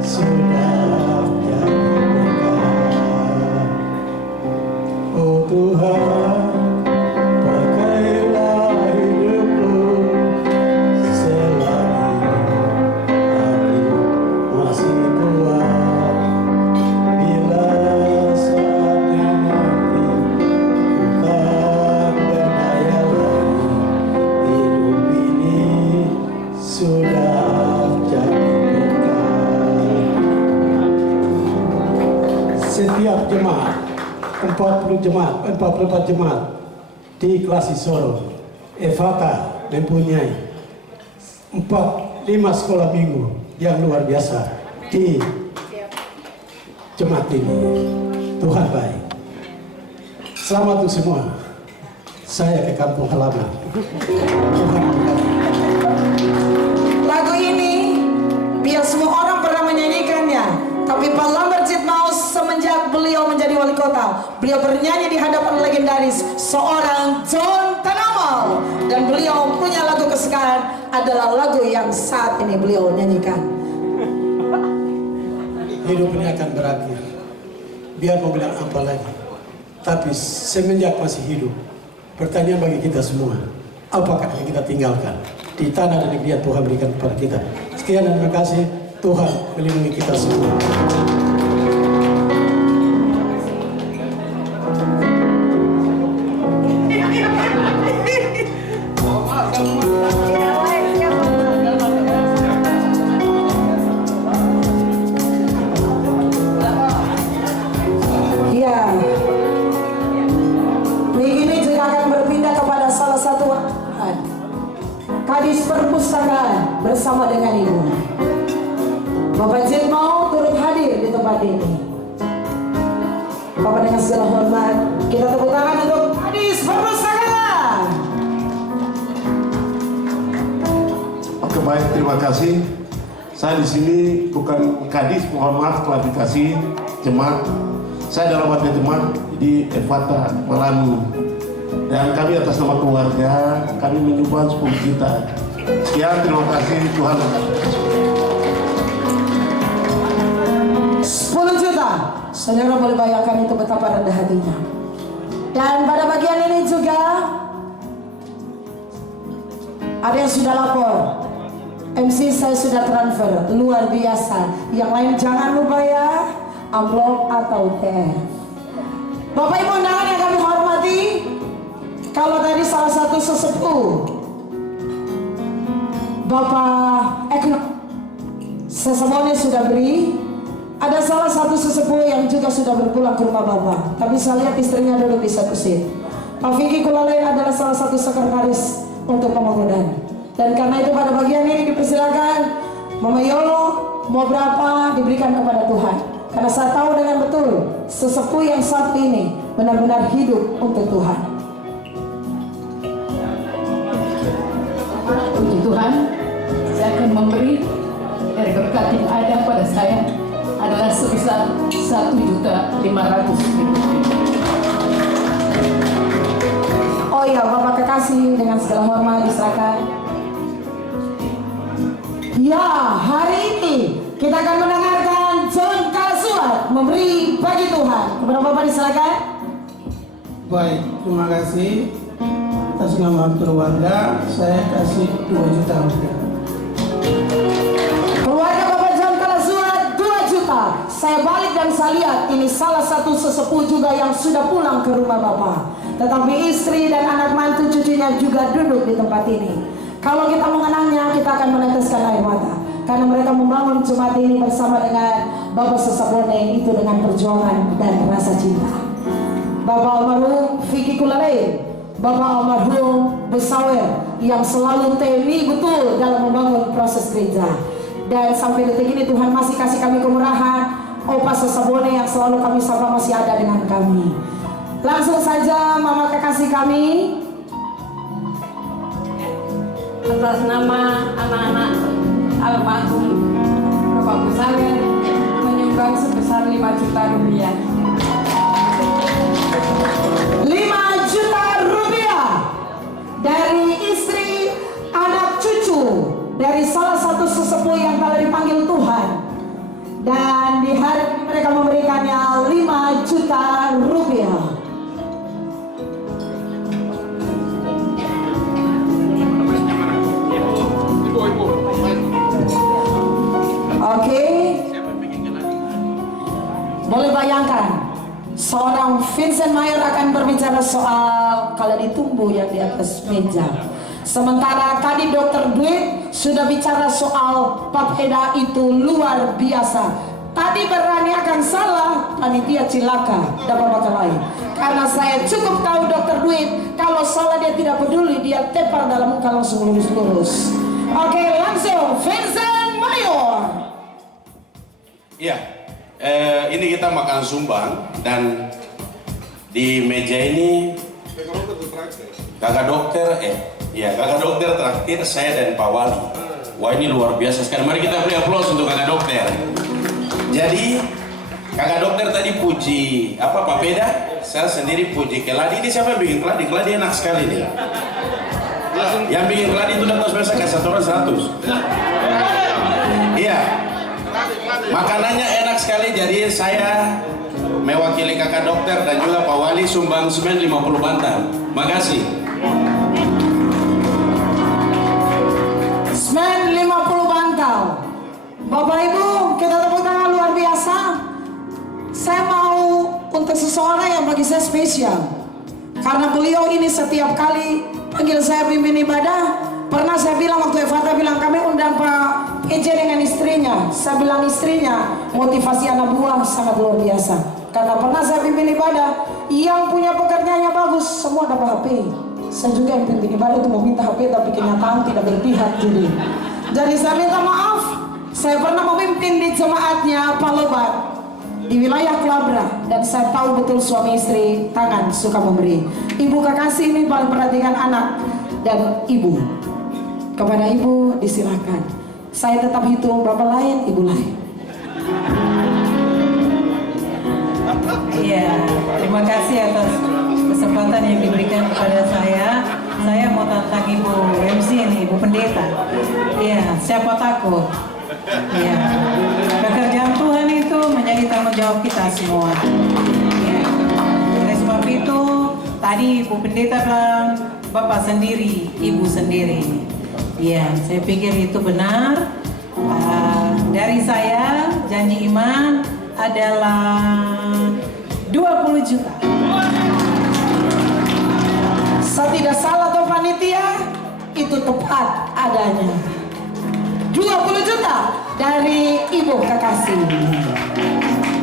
sudah jadi berkah. Oh Tuhan, pakailah hidupku selagi aku masih kuat. Bila saatnya nanti ku tak berdaya lagi, hidup ini sudah jadi berkah. Setiap jemaat 44 jemaat di Klasi Soro Efata mempunyai 5 sekolah minggu yang luar biasa di jemaat ini. Tuhan baik. Selamat untuk semua. Saya ke kampung halaman. Tuhan memberkati. Lagu ini biar semua orang pernah menyanyikannya. Tapi Pak Lambertsit Maus semenjak beliau menjadi wali kota, beliau bernyanyi di hadapan legendaris seorang John Tanamal. Dan beliau punya lagu kesukaan adalah lagu yang saat ini beliau nyanyikan. Hidup ini akan berakhir. Biar mau bilang apa lagi. Tapi semenjak masih hidup, pertanyaan bagi kita semua, apakah yang kita tinggalkan di tanah dan negeri yang Tuhan berikan kepada kita. Sekian dan terima kasih. Tuhan melindungi kita semua. Ya, minggu ini juga akan berpindah kepada salah satu Kadis Perpustakaan bersama dengan Ibu. Bapak Jin mau turut hadir di tempat ini. Bapak dengan segala hormat, kita tepuk tangan untuk Kadis Perpustakaan. Oke baik, terima kasih. Saya di sini bukan kadis, mohon maaf klarifikasi jemaat. Saya adalah wakil jemaat di Efata Melanu. Dan kami atas nama keluarga, kami menyumbang 10 juta. Sekian, terima kasih, Tuhan. 10 juta. Saudara boleh bayangkan itu betapa rendah hatinya. Dan pada bagian ini juga ada yang sudah lapor. MC saya sudah transfer, luar biasa. Yang lain jangan lupa ya, amplop atau TF. Bapak Ibu undangan yang kami hormati, kalau tadi salah satu sesepuh Bapak Ekno sesemuanya sudah beri, ada salah satu sesepuh yang juga sudah berpulang ke rumah Bapak. Tapi saya lihat istrinya dulu bisa kusir. Pak Vicky Kulalain adalah salah satu sekretaris untuk pembangunan. Dan karena itu pada bagian ini dipersilakan Mama Yolo mau berapa diberikan kepada Tuhan. Karena saya tahu dengan betul sesepuh yang satu ini benar-benar hidup untuk Tuhan. Puji Tuhan, saya akan memberi dari berkat yang ada pada saya adalah sebesar 1.500.000. Oh iya, Bapak kekasih dengan segala hormat diserahkan. Ya, hari ini kita akan mendengarkan John Kalasuat memberi bagi Tuhan. Kepada Bapak disilakan. Baik, terima kasih. Atas nama keluarga, saya kasih 2 juta rupiah. Keluarga Bapak John Kalasuat 2 juta. Saya balik dan saya lihat ini salah satu sesepuh juga yang sudah pulang ke rumah Bapak. Tetapi istri dan anak mantu cucunya juga duduk di tempat ini. Kalau kita mengenangnya, kita akan meneteskan air mata. Karena mereka membangun jemaat ini bersama dengan Bapak Sesabone itu dengan perjuangan dan rasa cinta. Bapak almarhum Vicky Kulalei, Bapak almarhum Besawer yang selalu temi betul dalam membangun proses gereja. Dan sampai detik ini Tuhan masih kasih kami kemurahan. Opa Sesabone yang selalu kami sapa masih ada dengan kami. Langsung saja Mama kekasih kami. Atas nama anak-anak almarhum Bapak Besawer menyumbang sebesar 5 juta rupiah. 5 juta rupiah dari istri, anak cucu dari salah satu sesepuh yang telah dipanggil Tuhan. Dan di hari ini mereka memberikannya 5 juta rupiah. Oke. Boleh bayangkan seorang Vincent Mayer akan berbicara soal kalau ditumbuh yang di atas meja. Sementara tadi Dr. Dwi sudah bicara soal papeda itu luar biasa. Tadi berani akan salah, panitia cilaka dan bapak lain. Karena saya cukup tahu Dr. Dwi, kalau salah dia tidak peduli, dia tepar dalam muka langsung lurus-lurus. Oke, langsung Vincent Mayer. Iya, ini kita makan sumbang dan di meja ini kakak dokter traktir saya dan Pak Wali. Wah, ini luar biasa sekali. Mari kita beri aplaus untuk kakak dokter. Jadi kakak dokter tadi puji apa papeda, saya sendiri puji keladi. Ini siapa yang bikin keladi? Keladi enak sekali nih. Yang bikin keladi itu datang biasa kayak 1 orang 100. Iya. Makanannya enak sekali, jadi saya mewakili kakak dokter dan juga Pak Wali sumbang semen 50 bantal. Makasih. Semen 50 bantal. Bapak Ibu, kita tepuk tangan luar biasa. Saya mau untuk seseorang yang bagi saya spesial. Karena beliau ini setiap kali panggil saya pimpin ibadah. Pernah saya bilang waktu Evata bilang kami undang Pak PJ dengan istrinya. Saya bilang istrinya motivasi anak buah sangat luar biasa. Karena pernah saya pimpin ibadah, yang punya pekerjaannya bagus semua dapat HP. Saya juga yang pimpin ibadah itu mau minta HP tapi kenyataan tidak berpihak jadi saya minta maaf. Saya pernah memimpin di jemaatnya Pak Lobat di wilayah Kelabra dan saya tahu betul suami istri tangan suka memberi. Ibu kekasih ini paling perhatikan anak dan ibu. Kepada ibu disilakan. Saya tetap hitung bapak lain, ibu lain. Iya, terima kasih atas kesempatan yang diberikan kepada saya. Saya mau tantang Ibu MC ini, Ibu Pendeta. Iya, siapa takut? Iya, pekerjaan Tuhan itu menjadi tanggung jawab kita semua. Ya. Oleh sebab itu, tadi Ibu Pendeta bilang Bapak sendiri, Ibu sendiri. Ya, saya pikir itu benar. Dari saya, janji iman adalah 20 juta. Saya tidak salah atau panitia, itu tepat adanya. 20 juta dari Ibu kekasih.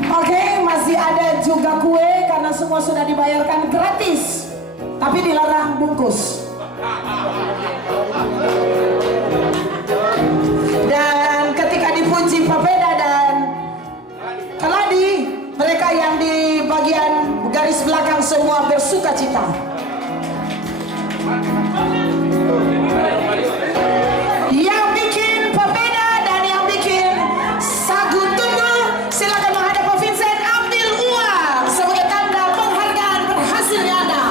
Oke, masih ada juga kue karena semua sudah dibayarkan gratis. Tapi dilarang bungkus. Dan ketika dipuji papeda dan keladi, mereka yang di bagian garis belakang semua bersuka cita. Yang bikin papeda dan yang bikin sagu tunggu, silakan menghadap Pak Vincent, ambil uang sebagai tanda penghargaan berhasilnya Anda.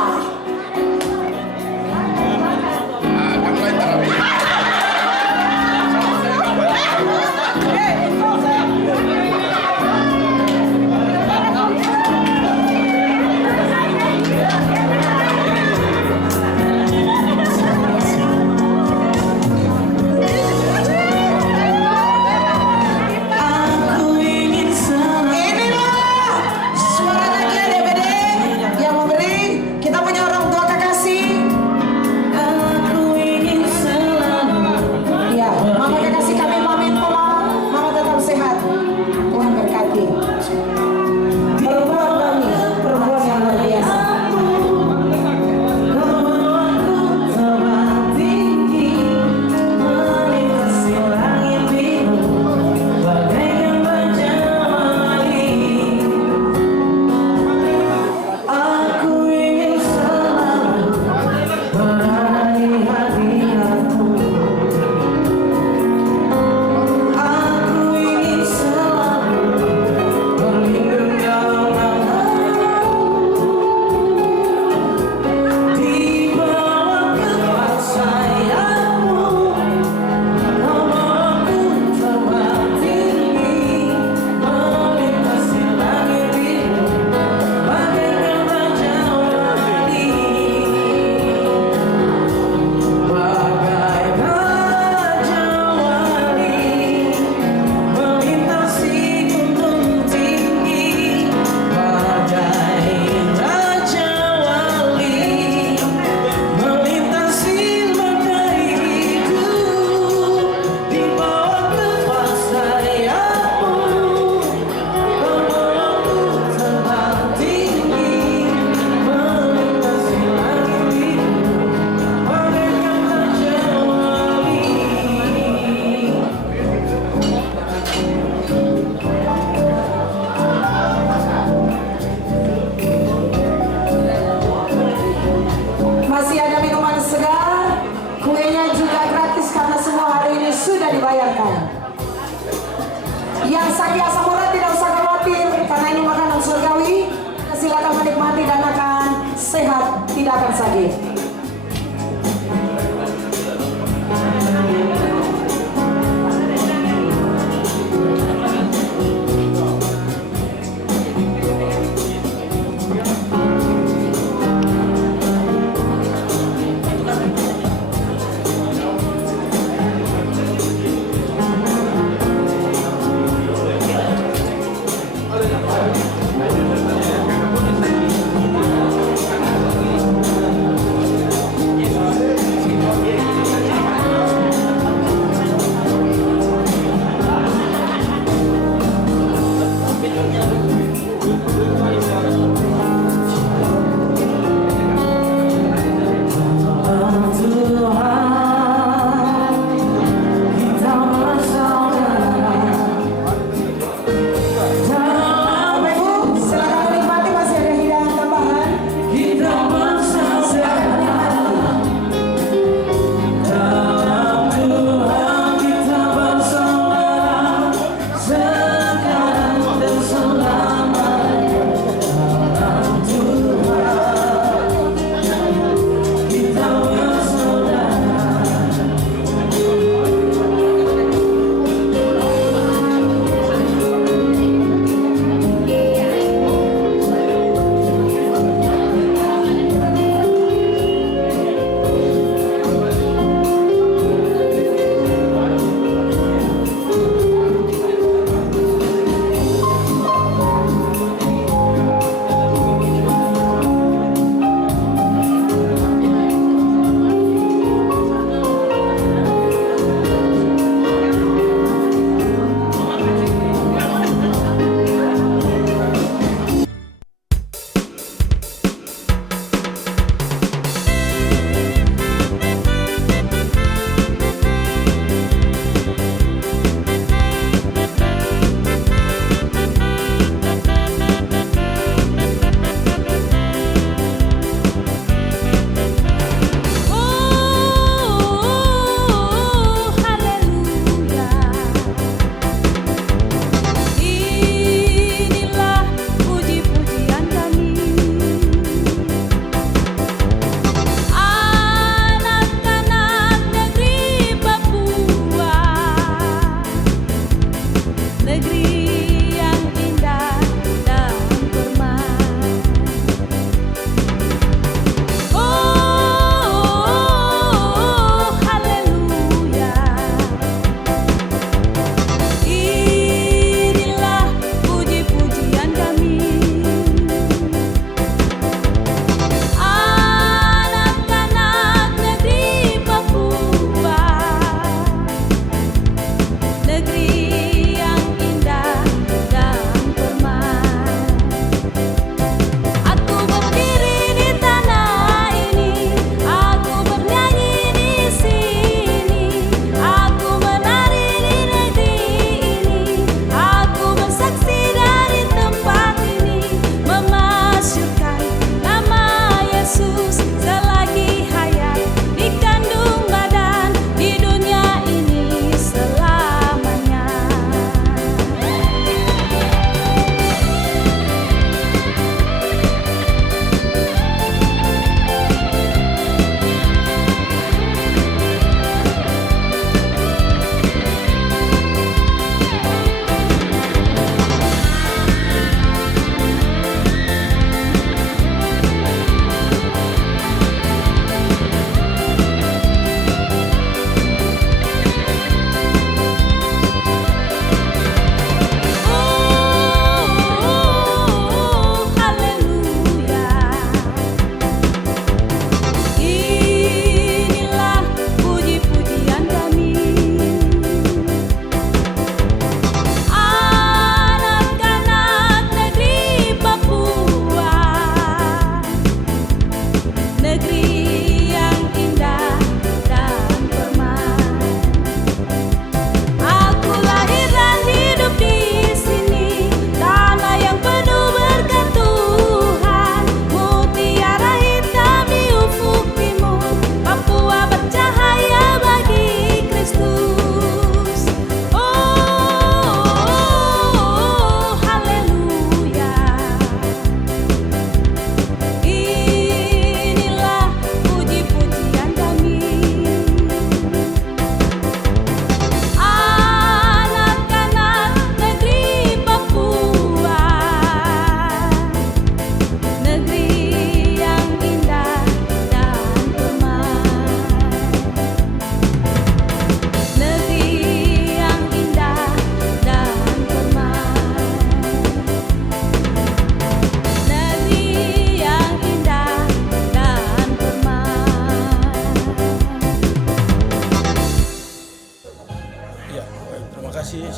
sakit asam urat tidak usah khawatir karena ini makanan surgawi. Silakan menikmati dan akan sehat, tidak akan sakit.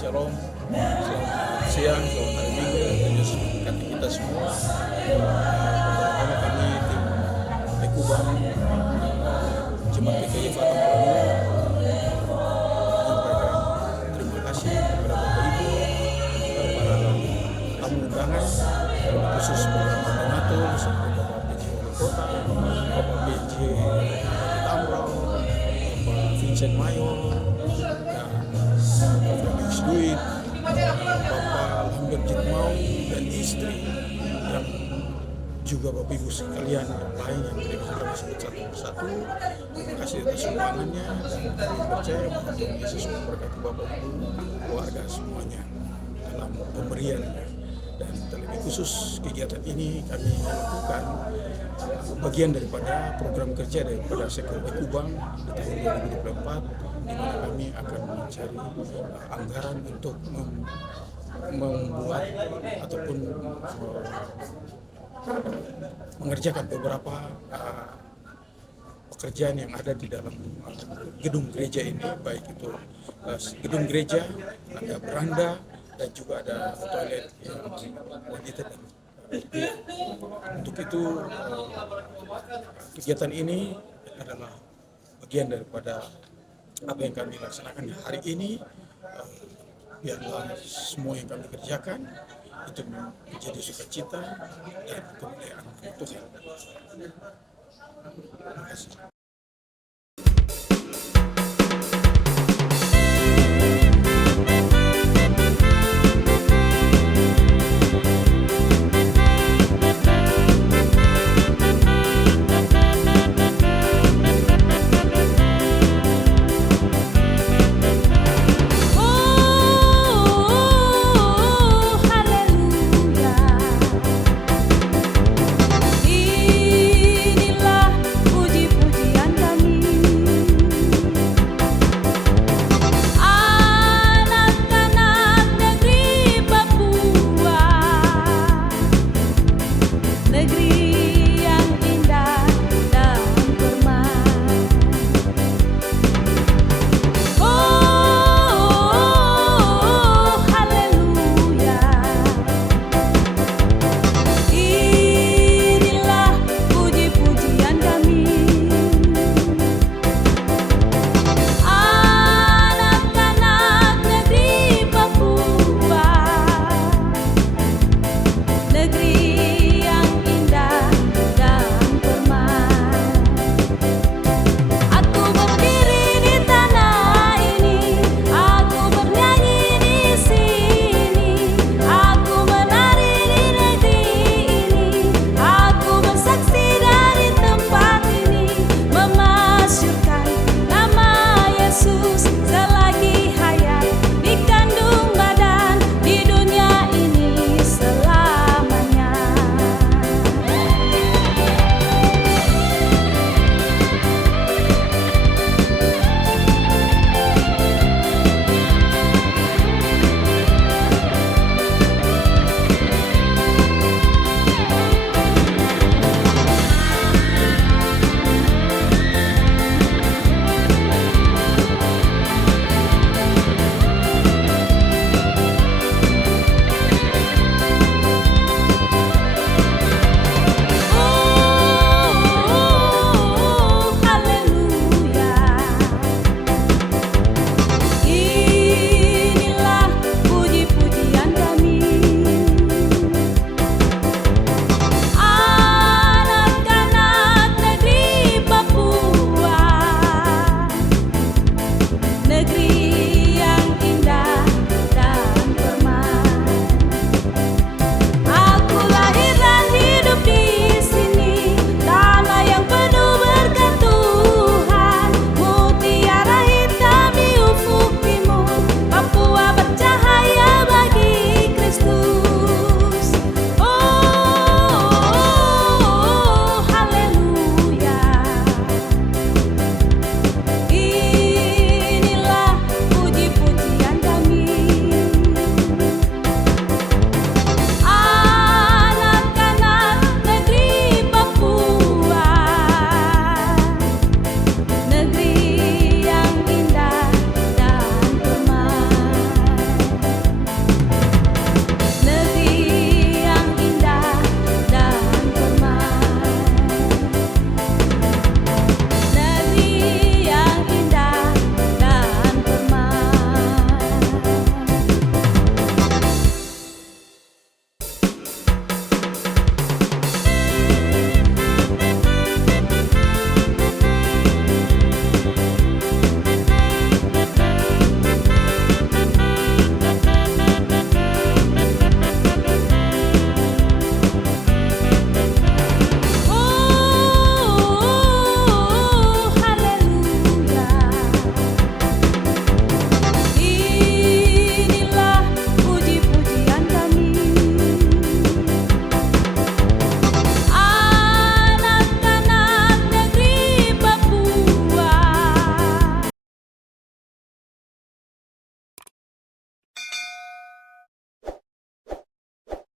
Shalom, selamat siang, selamat hari Minggu, dan Yesus memberkati kita semua. Pertama kami tim Ekubang Jemaat PKI Fatah Malanu menyampaikan terima kasih kepada Bapak Ibu, para tamu undangan, khusus Bapak Donato, seperti Bapak PJ Wali Kota, Bapak PJ Tamrau, Bapak Vincent Mayor, Bapak Duit, Bapak Lambert Jitmau dan istri, dan juga Bapak Ibu sekalian yang lain yang tidak bisa kami sebut satu persatu. Terima kasih atas sumbangannya dan kami percaya bahwa Tuhan Yesus memberkati Bapak Ibu, keluarga semuanya dalam pemberiannya. Dan terlebih khusus kegiatan ini kami lakukan bagian daripada program kerja daripada Sektor Ekubang di tahun 2024, di mana kami akan mencari anggaran untuk membuat ataupun mengerjakan beberapa pekerjaan yang ada di dalam gedung gereja ini, baik itu gedung gereja, ada beranda, dan juga ada toilet yang wanita dan pria. Untuk itu kegiatan ini adalah bagian daripada apa yang kami laksanakan hari ini. Biarlah semua yang kami kerjakan itu menjadi sukacita dan kemuliaan Tuhan. Terima kasih.